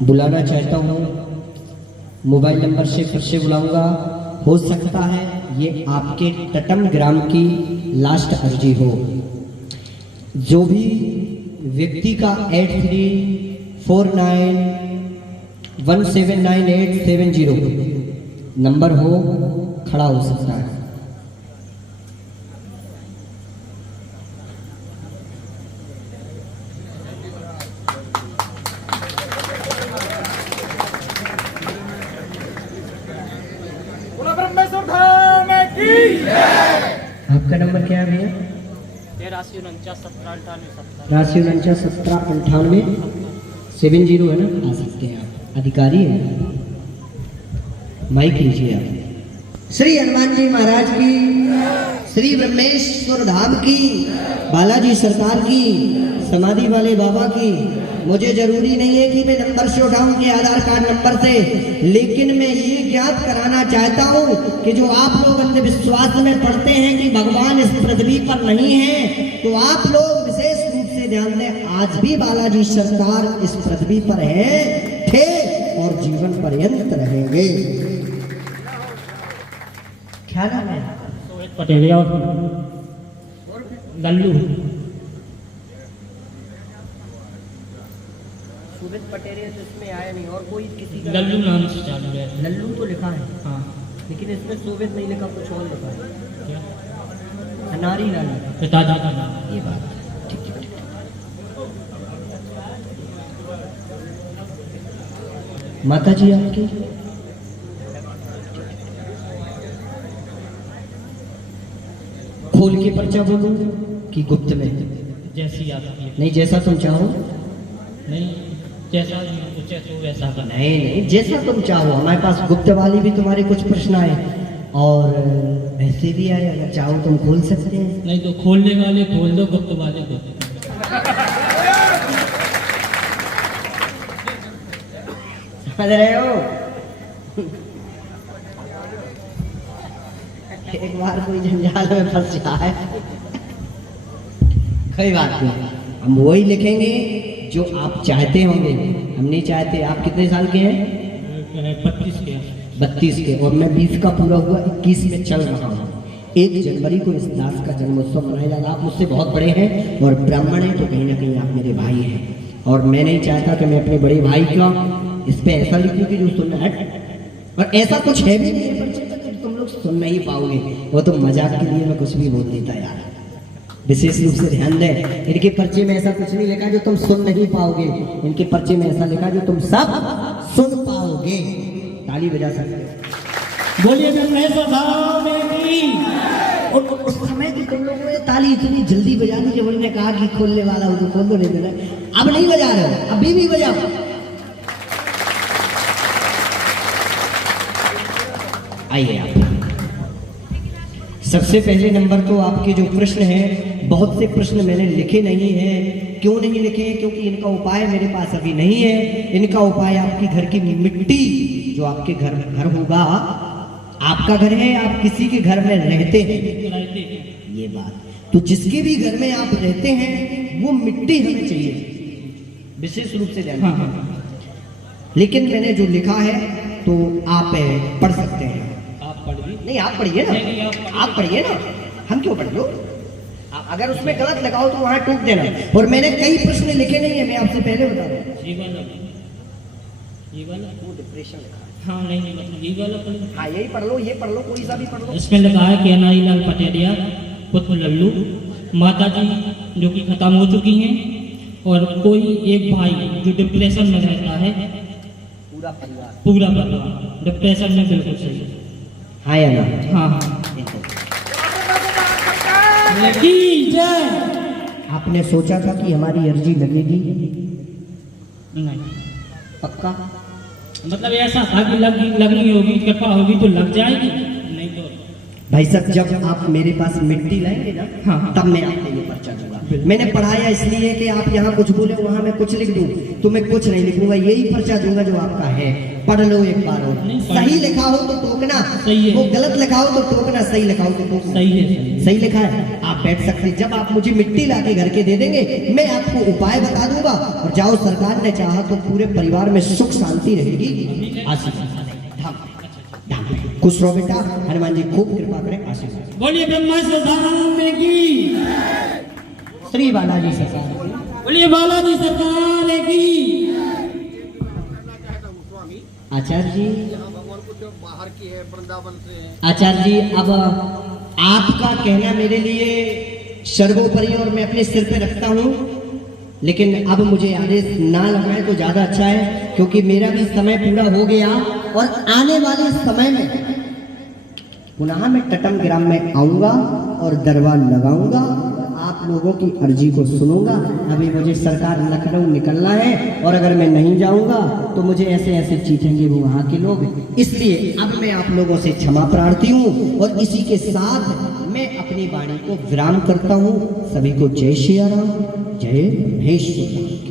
बुलाना चाहता हूँ, मोबाइल नंबर से फिर से बुलाऊंगा। हो सकता है ये आपके टटम ग्राम की लास्ट अर्जी हो। जो भी व्यक्ति का 8349179870 नंबर हो, खड़ा हो सकता है। आपका नंबर क्या है भैया? 8349179870 है ना? आ सकते हैं आप, अधिकारी है। माइक लीजिए आप। श्री हनुमान जी महाराज की, श्री ब्रह्मेश्वर धाम की, बालाजी सरकार की, समाधि वाले बाबा की। मुझे जरूरी नहीं है कि मैं नंबर से उठाऊं के आधार कार्ड नंबर से, लेकिन मैं ये ज्ञात कराना चाहता हूं कि जो आप लोग अंधविश्वास में पढ़ते हैं कि भगवान इस पृथ्वी पर नहीं है, तो आप लोग विशेष रूप से ध्यान दें, आज भी बालाजी सरकार इस पृथ्वी पर है, थे और जीवन पर्यंत रहेंगे। क्या नाम है? पटेल और लल्लू। सुमित पटेल तो इसमें आया नहीं, और कोई किसी का लल्लू नाम से चालू है। लल्लू तो लिखा है, हाँ, लेकिन इसमें सोवियत नहीं लिखा, कुछ और लिखा है। क्या? हनारी लाल पिताजी का नाम। ये बात ठीक ठीक ठीक। माता जी आपकी खोल के पर्चा बोलूं कि गुप्त में? जैसी आप नहीं, जैसा तुम चाहो। नहीं, जैसा सोचे तो वैसा का। नहीं नहीं, जैसा तुम चाहो। हमारे पास गुप्त वाली भी तुम्हारे कुछ प्रश्न आए और वैसे भी आए, अगर चाहो तुम खोल सकते हैं। नहीं तो खोलने वाले खोल दो, गुप्त वाले को। समझ रहे हो? एक बार कोई जंजाल में फंस जाए, कोई बात नहीं, हम वही लिखेंगे जो आप चाहते होंगे। हम नहीं चाहते। आप कितने साल के हैं? 25 के। 32 के, और मैं 20 का पूरा हुआ, 21 में चल रहा हूँ। 1 जनवरी को इस दास का जन्मोत्सव मनाया जाएगा। आप मुझसे बहुत बड़े हैं और ब्राह्मण हैं, तो कहीं ना कहीं आप मेरे भाई हैं, और मैं नहीं चाहता कि मैं अपने बड़े भाई का इस पे ऐसा लिखूं कि जो सुनना है, और ऐसा कुछ है भी नहीं परिचय तक तो तुम लोग सुन नहीं पाओगे। वो तो मजाक के लिए मैं कुछ भी बोल देता यार। विशेष रूप से ध्यान दें, इनके पर्चे में ऐसा कुछ नहीं लिखा जो तुम सुन नहीं पाओगे, इनके पर्चे में ऐसा लिखा जो तुम सब सुन पाओगे। ताली बजा सकते हो। बोलिए ब्रह्मेश्वर धाम की। और उस समय की तुम लोगों ने ताली इतनी जल्दी बजा दी, जब उन्होंने कहा कि खोलने वाला हो तो खोल दो, नहीं देना। अब नहीं बजा रहे हो, अभी भी बजाओ। आइए आप। सबसे पहले नंबर तो आपके जो प्रश्न हैं, बहुत से प्रश्न मैंने लिखे नहीं हैं, क्यों नहीं लिखे हैं? क्योंकि इनका उपाय मेरे पास अभी नहीं है। इनका उपाय आपकी घर की मिट्टी, जो आपके घर होगा, आपका घर है, आप किसी के घर में रहते हैं, ये बात, तो जिसके भी घर में आप रहते हैं वो मिट्टी हमें चाहिए, विशेष रूप से ध्यान रखिए। लेकिन मैंने जो लिखा है तो आप पढ़ सकते हैं। आप पढ़ ली। नहीं, आप पढ़िए ना, आप पढ़िए ना, हम क्यों पढ़ लो? आप अगर उसमें गलत लगाओ तो वहां टूक देना। और मैंने कई प्रश्न लिखे नहीं है, मैं आपसे पहले बता रहा हूँ। ये वाला वो डिप्रेशन लिखा है। हाँ नहीं मतलब ये वाला पढ़ लो। हाँ, यही पढ़ लो, ये पढ़ लो, कोई सा भी पढ़ लो। इसमें लिखा है कि अनाई लाल पटेरिया पुत्र लल्लू, माता जी जो कि खत्म हो चुकी हैं, और कोई एक भाई जो डिप्रेशन में रहता है। पूरा परिवार डिप्रेशन में, बिल्कुल सही। हाँ या ना? हाँ हाँ। आपने सोचा था कि हमारी अर्जी लगेगी? नहीं, पक्का? मतलब ऐसा था कि लगनी होगी, कृपा होगी तो लग जाएगी, नहीं तो भाई साहब, जब आप मेरे पास मिट्टी लाएंगे ना, हाँ। तब मैं आपको ये पर्चा दूंगा। मैंने पढ़ाया इसलिए कि आप यहाँ कुछ बोले वहां मैं कुछ लिख दूं, तो मैं कुछ नहीं लिखूंगा, यही पर्चा दूंगा जो आपका है। पढ़ लो एक बार और। नहीं, सही लिखा हो तो टोकना, सही है। वो गलत लिखा हो तो टोकना, सही लिखा हो तो टोकना। सही है। सही लिखा है, आप बैठ सकते हैं। जब आप मुझे मिट्टी ला के घर के दे देंगे, मैं आपको उपाय बता दूंगा, और जाओ, सरकार ने चाहा तो पूरे परिवार में सुख शांति रहेगी। आशीर्वाद खुश रहो बेटा, हनुमान जी खूब कृपा करें, आशीर्वाद। बोलिए ब्रह्मा सरकार की, श्री बालाजी सरकार, बोलिए बालाजी सरकार की। आचार्य जी, आचार्य जी, अब आपका कहना मेरे लिए सर्वोपरि और मैं अपने सिर पे रखता हूँ, लेकिन अब मुझे आदेश ना लगाए तो ज्यादा अच्छा है, क्योंकि मेरा भी समय पूरा हो गया और आने वाले समय में पुनः मैं टटम ग्राम में आऊंगा और दरबार लगाऊंगा, आप लोगों की अर्जी को सुनूंगा। अभी मुझे सरकार लखनऊ निकलना है, और अगर मैं नहीं जाऊंगा तो मुझे ऐसे ऐसे चीखेंगे वो वहाँ के लोग, इसलिए अब मैं आप लोगों से क्षमा प्रार्थी हूँ, और इसी के साथ मैं अपनी वाणी को विराम करता हूँ। सभी को जय श्री राम, जय महेश्वर।